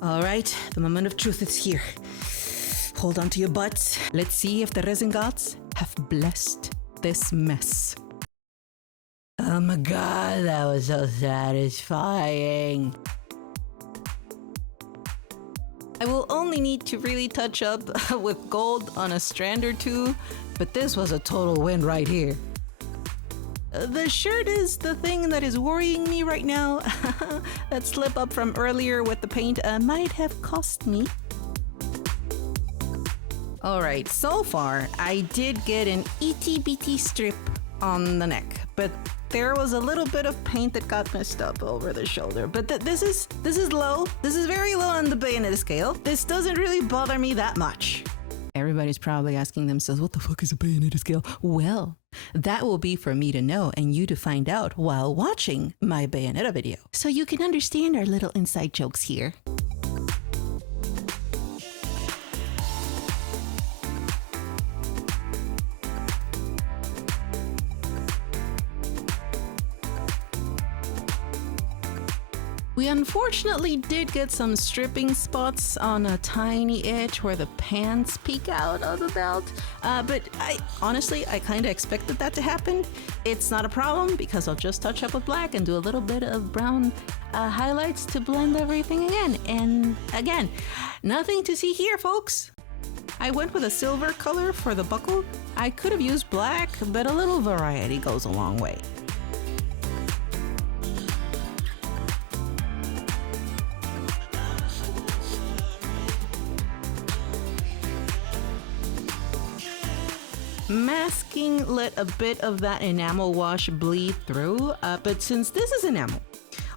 All right, the moment of truth is here. Hold on to your butts. Let's see if the resin gods have blessed this mess. Oh my god, that was so satisfying. I will only need to really touch up with gold on a strand or two, but this was a total win right here. The shirt is the thing that is worrying me right now. That slip up from earlier with the paint might have cost me. Alright, so far I did get an itty-bitty strip on the neck, but there was a little bit of paint that got messed up over the shoulder. But this is low. This is very low on the bayonet scale. This doesn't really bother me that much. Everybody's probably asking themselves, what the fuck is a bayonet scale? Well, That will be for me to know and you to find out while watching my Bayonetta video. So you can understand our little inside jokes here. We unfortunately did get some stripping spots on a tiny edge where the pants peek out of the belt, but I kind of expected that to happen. It's not a problem because I'll just touch up with black and do a little bit of brown highlights to blend everything again. And again, nothing to see here, folks. I went with a silver color for the buckle. I could have used black, but a little variety goes a long way. Masking let a bit of that enamel wash bleed through, but since this is enamel,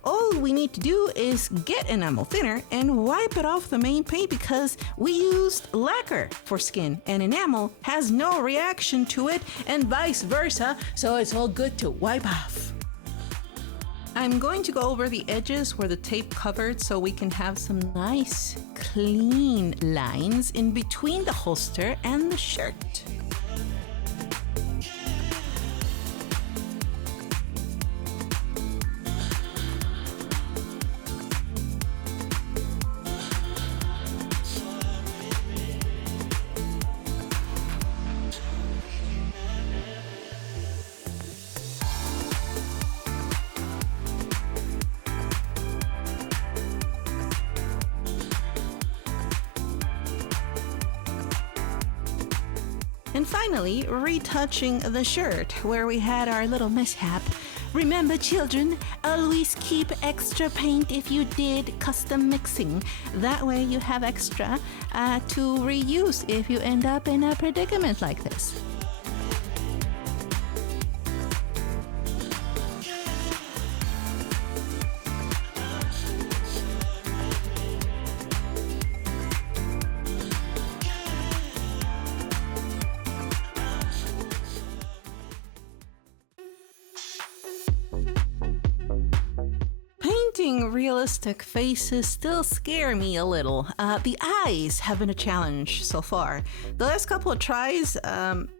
all we need to do is get enamel thinner and wipe it off the main paint because we used lacquer for skin and enamel has no reaction to it and vice versa, so it's all good to wipe off. I'm going to go over the edges where the tape covered so we can have some nice clean lines in between the holster and the shirt. And finally, retouching the shirt where we had our little mishap. Remember, children, always keep extra paint if you did custom mixing. That way you have extra to reuse if you end up in a predicament like this. Painting realistic faces still scare me a little. The eyes have been a challenge so far. The last couple of tries,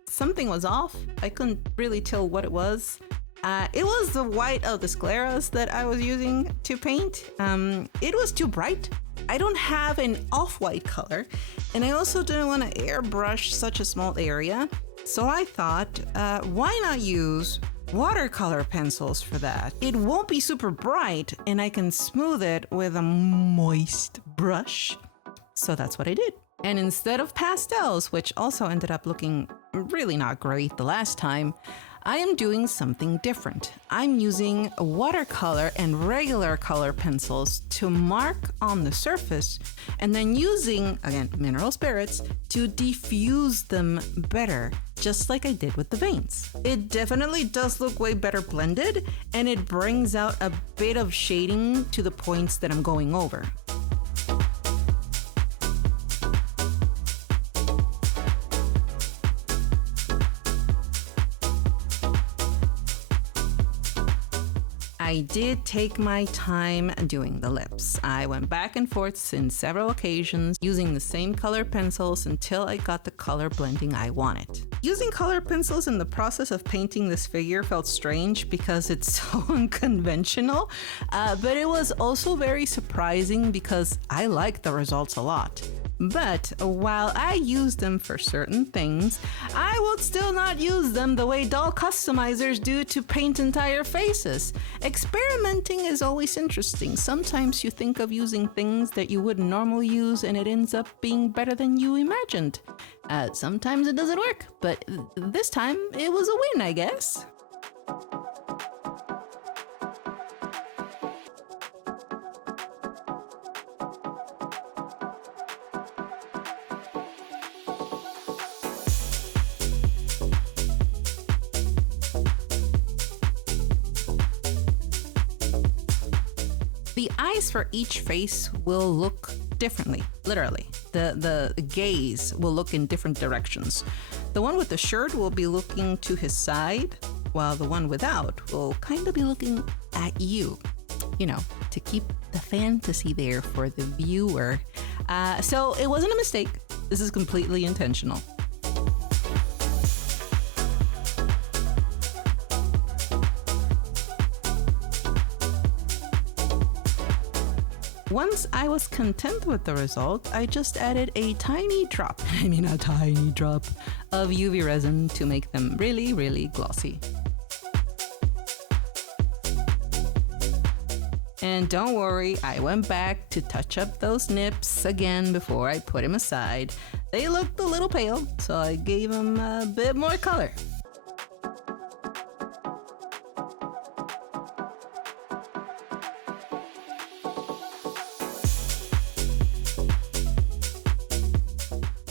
something was off. I couldn't really tell what it was. It was the white of the scleras that I was using to paint. It was too bright. I don't have an off-white color, and I also didn't want to airbrush such a small area. So I thought, why not use watercolor pencils for that? It won't be super bright and I can smooth it with a moist brush. So that's what I did. And instead of pastels, which also ended up looking really not great the last time, I am doing something different. I'm using watercolor and regular color pencils to mark on the surface and then using, again, mineral spirits to diffuse them better, just like I did with the veins. It definitely does look way better blended and it brings out a bit of shading to the points that I'm going over. I did take my time doing the lips. I went back and forth in several occasions using the same color pencils until I got the color blending I wanted. Using color pencils in the process of painting this figure felt strange because it's so unconventional, but it was also very surprising because I liked the results a lot. But while I use them for certain things, I would still not use them the way doll customizers do to paint entire faces. Experimenting is always interesting. Sometimes you think of using things that you wouldn't normally use and it ends up being better than you imagined. Sometimes it doesn't work, but this time it was a win, I guess. The eyes for each face will look differently, literally. The gaze will look in different directions. The one with the shirt will be looking to his side, while the one without will kind of be looking at you. You know, to keep the fantasy there for the viewer. So it wasn't a mistake. This is completely intentional. Once I was content with the result, I just added a tiny drop of UV resin to make them really, really glossy. And don't worry, I went back to touch up those nips again before I put him aside. They looked a little pale, so I gave him a bit more color.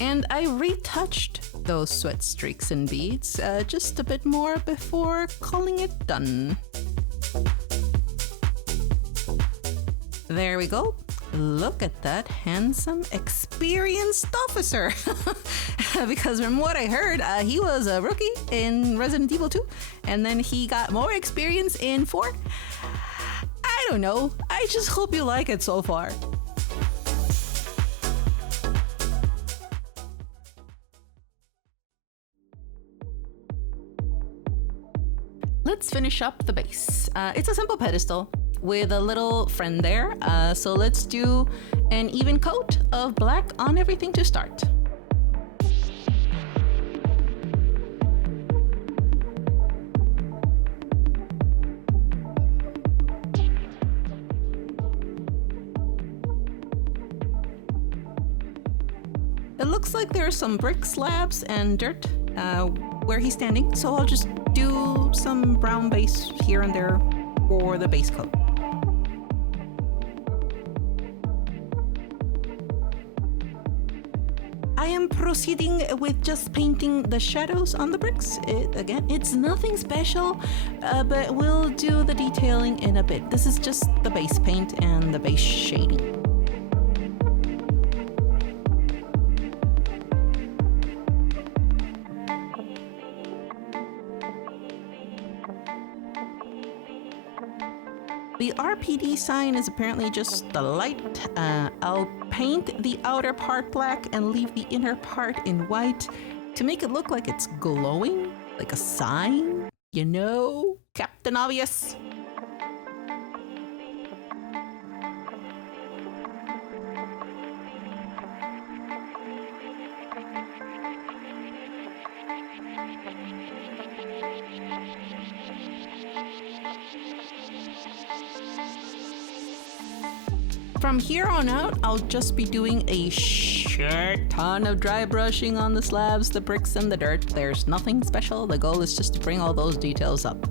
And I retouched those sweat streaks and beads just a bit more before calling it done. There we go. Look at that handsome, experienced officer. Because from what I heard, he was a rookie in Resident Evil 2, and then he got more experience in 4. I don't know. I just hope you like it so far. Let's finish up the base. It's a simple pedestal with a little friend there. So let's do an even coat of black on everything to start. It looks like there are some brick slabs and dirt where he's standing, so I'll just do some brown base here and there for the base coat. I am proceeding with just painting the shadows on the bricks. Again, it's nothing special, but we'll do the detailing in a bit. This is just the base paint and the base shading. The RPD sign is apparently just the light. I'll paint the outer part black and leave the inner part in white to make it look like it's glowing, like a sign. You know, Captain Obvious. From here on out, I'll just be doing a shit ton of dry brushing on the slabs, the bricks, and the dirt. There's nothing special. The goal is just to bring all those details up.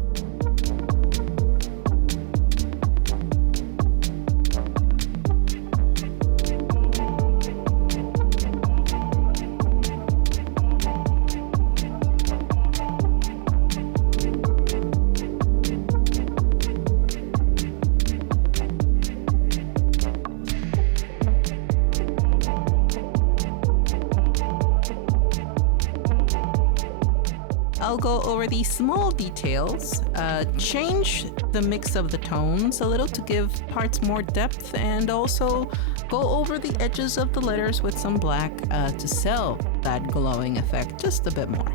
I'll go over the small details, change the mix of the tones a little to give parts more depth, and also go over the edges of the letters with some black to sell that glowing effect just a bit more.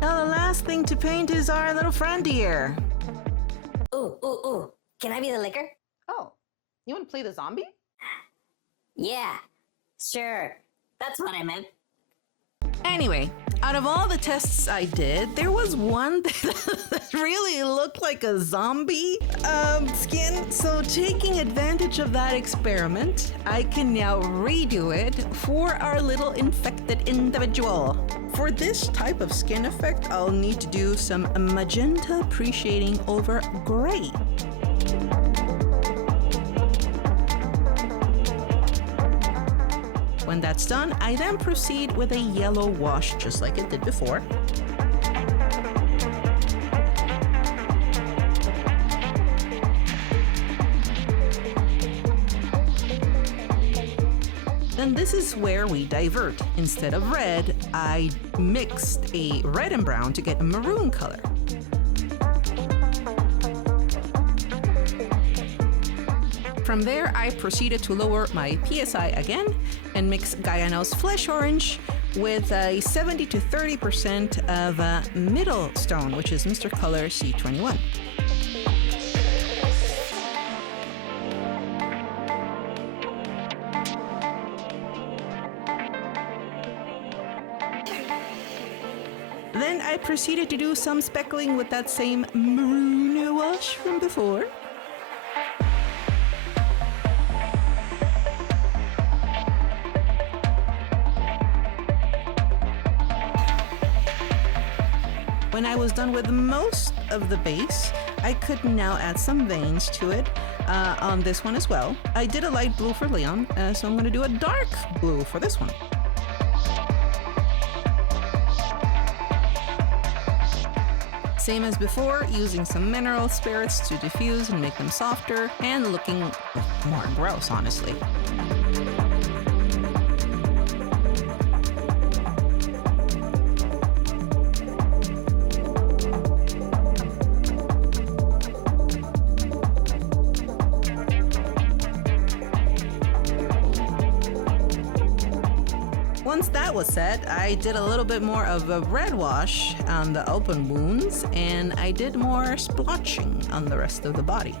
Now the last thing to paint is our little friend here. Ooh. Can I be the liquor? Oh, you want to play the zombie? Yeah, sure. That's what I meant. Anyway, out of all the tests I did, there was one that really looked like a zombie skin. So taking advantage of that experiment, I can now redo it for our little infected individual. For this type of skin effect, I'll need to do some magenta pre-shading over gray. When that's done, I then proceed with a yellow wash, just like it did before. Then this is where we divert. Instead of red, I mixed a red and brown to get a maroon color. From there, I proceeded to lower my PSI again and mix Guyana's Flesh Orange with a 70 to 30% of middle stone, which is Mr. Color C21. Then I proceeded to do some speckling with that same maroon wash from before. When I was done with most of the base, I could now add some veins to it on this one as well. I did a light blue for Leon, so I'm going to do a dark blue for this one. Same as before, using some mineral spirits to diffuse and make them softer and looking more gross, honestly. Once that was set, I did a little bit more of a red wash on the open wounds, and I did more splotching on the rest of the body.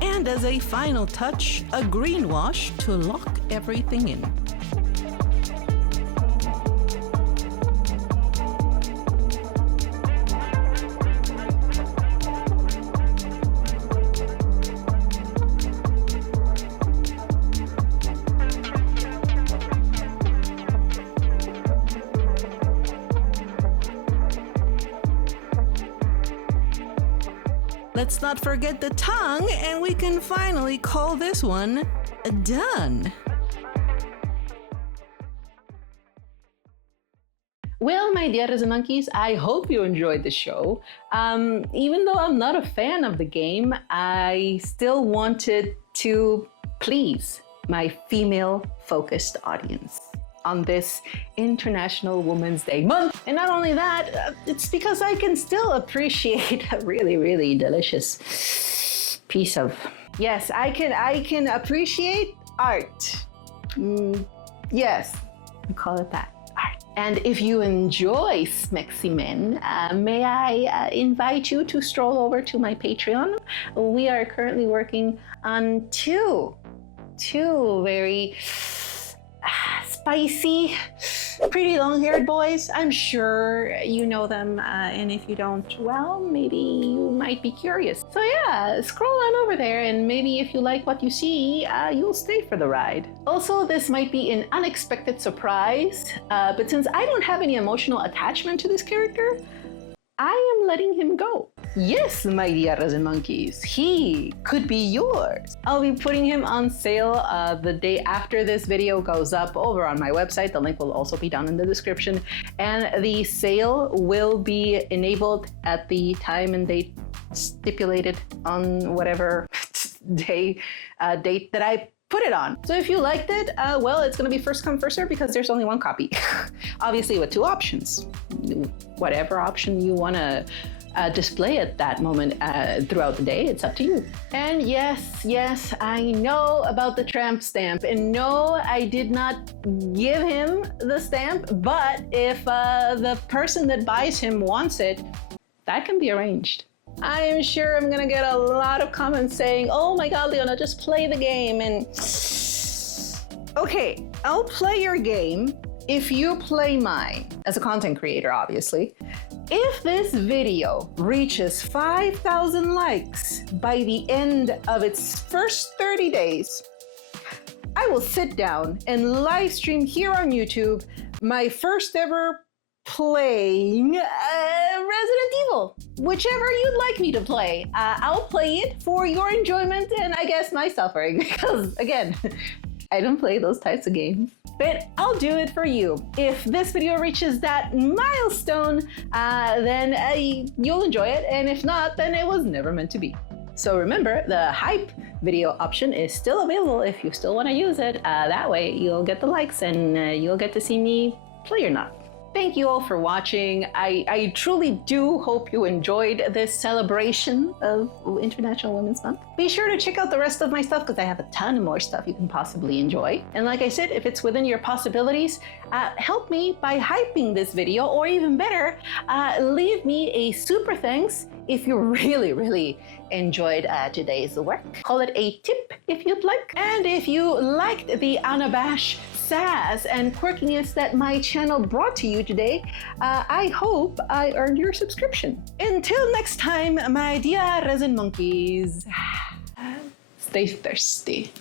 And as a final touch, a green wash to lock everything in. Let's not forget the tongue, and we can finally call this one done. Well, my dear resin monkeys, I hope you enjoyed the show. Even though I'm not a fan of the game, I still wanted to please my female-focused audience on this International Women's Day month. And not only that, it's because I can still appreciate a really, really delicious piece of... Yes, I can appreciate art. Yes, I call it that. And if you enjoy Smexy Men, may I invite you to stroll over to my Patreon. We are currently working on two very spicy, pretty long-haired boys. I'm sure you know them, and if you don't, well, maybe you might be curious. So yeah, scroll on over there, and maybe if you like what you see, you'll stay for the ride. Also, this might be an unexpected surprise, but since I don't have any emotional attachment to this character, I am letting him go. Yes, my dear resin monkeys, he could be yours. I'll be putting him on sale the day after this video goes up over on my website. The link will also be down in the description. And the sale will be enabled at the time and date stipulated on whatever date that I put it on. So if you liked it, well, it's gonna be first come, first serve because there's only one copy. Obviously with two options. Whatever option you wanna display at that moment throughout the day, it's up to you. And yes, I know about the tramp stamp, and no, I did not give him the stamp, but if the person that buys him wants it, that can be arranged. I am sure I'm gonna get a lot of comments saying, oh my God, Leona, just play the game. And okay, I'll play your game if you play mine, as a content creator, obviously. If this video reaches 5,000 likes by the end of its first 30 days, I will sit down and live stream here on YouTube my first ever playing Resident Evil. Whichever you'd like me to play, I'll play it for your enjoyment and I guess my suffering, because again, I don't play those types of games. But I'll do it for you. If this video reaches that milestone, then you'll enjoy it. And if not, then it was never meant to be. So remember, the hype video option is still available if you still want to use it. That way you'll get the likes and you'll get to see me play or not. Thank you all for watching. I truly do hope you enjoyed this celebration of International Women's Month. Be sure to check out the rest of my stuff because I have a ton more stuff you can possibly enjoy. And like I said, if it's within your possibilities, help me by hyping this video, or even better, leave me a super thanks if you really enjoyed today's work. Call it a tip if you'd like. And if you liked the unabashed sass and quirkiness that my channel brought to you today, I hope I earned your subscription. Until next time, my dear resin monkeys, stay thirsty.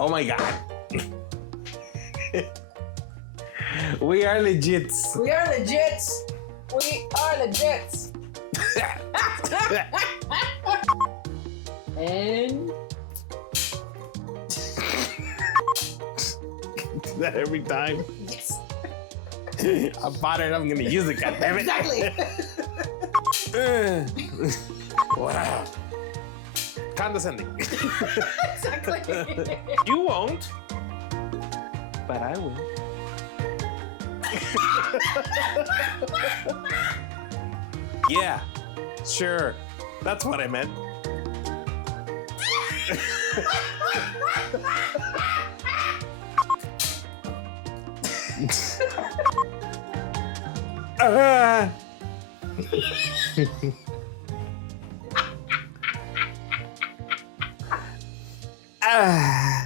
Oh my god. We are legits. We are legits. We are legits. And That every time. yes. I bought it, I'm gonna use it, goddammit. Exactly. Wow. Condescending. Exactly. You won't, but I will. Yeah, sure. That's what I meant. Ah.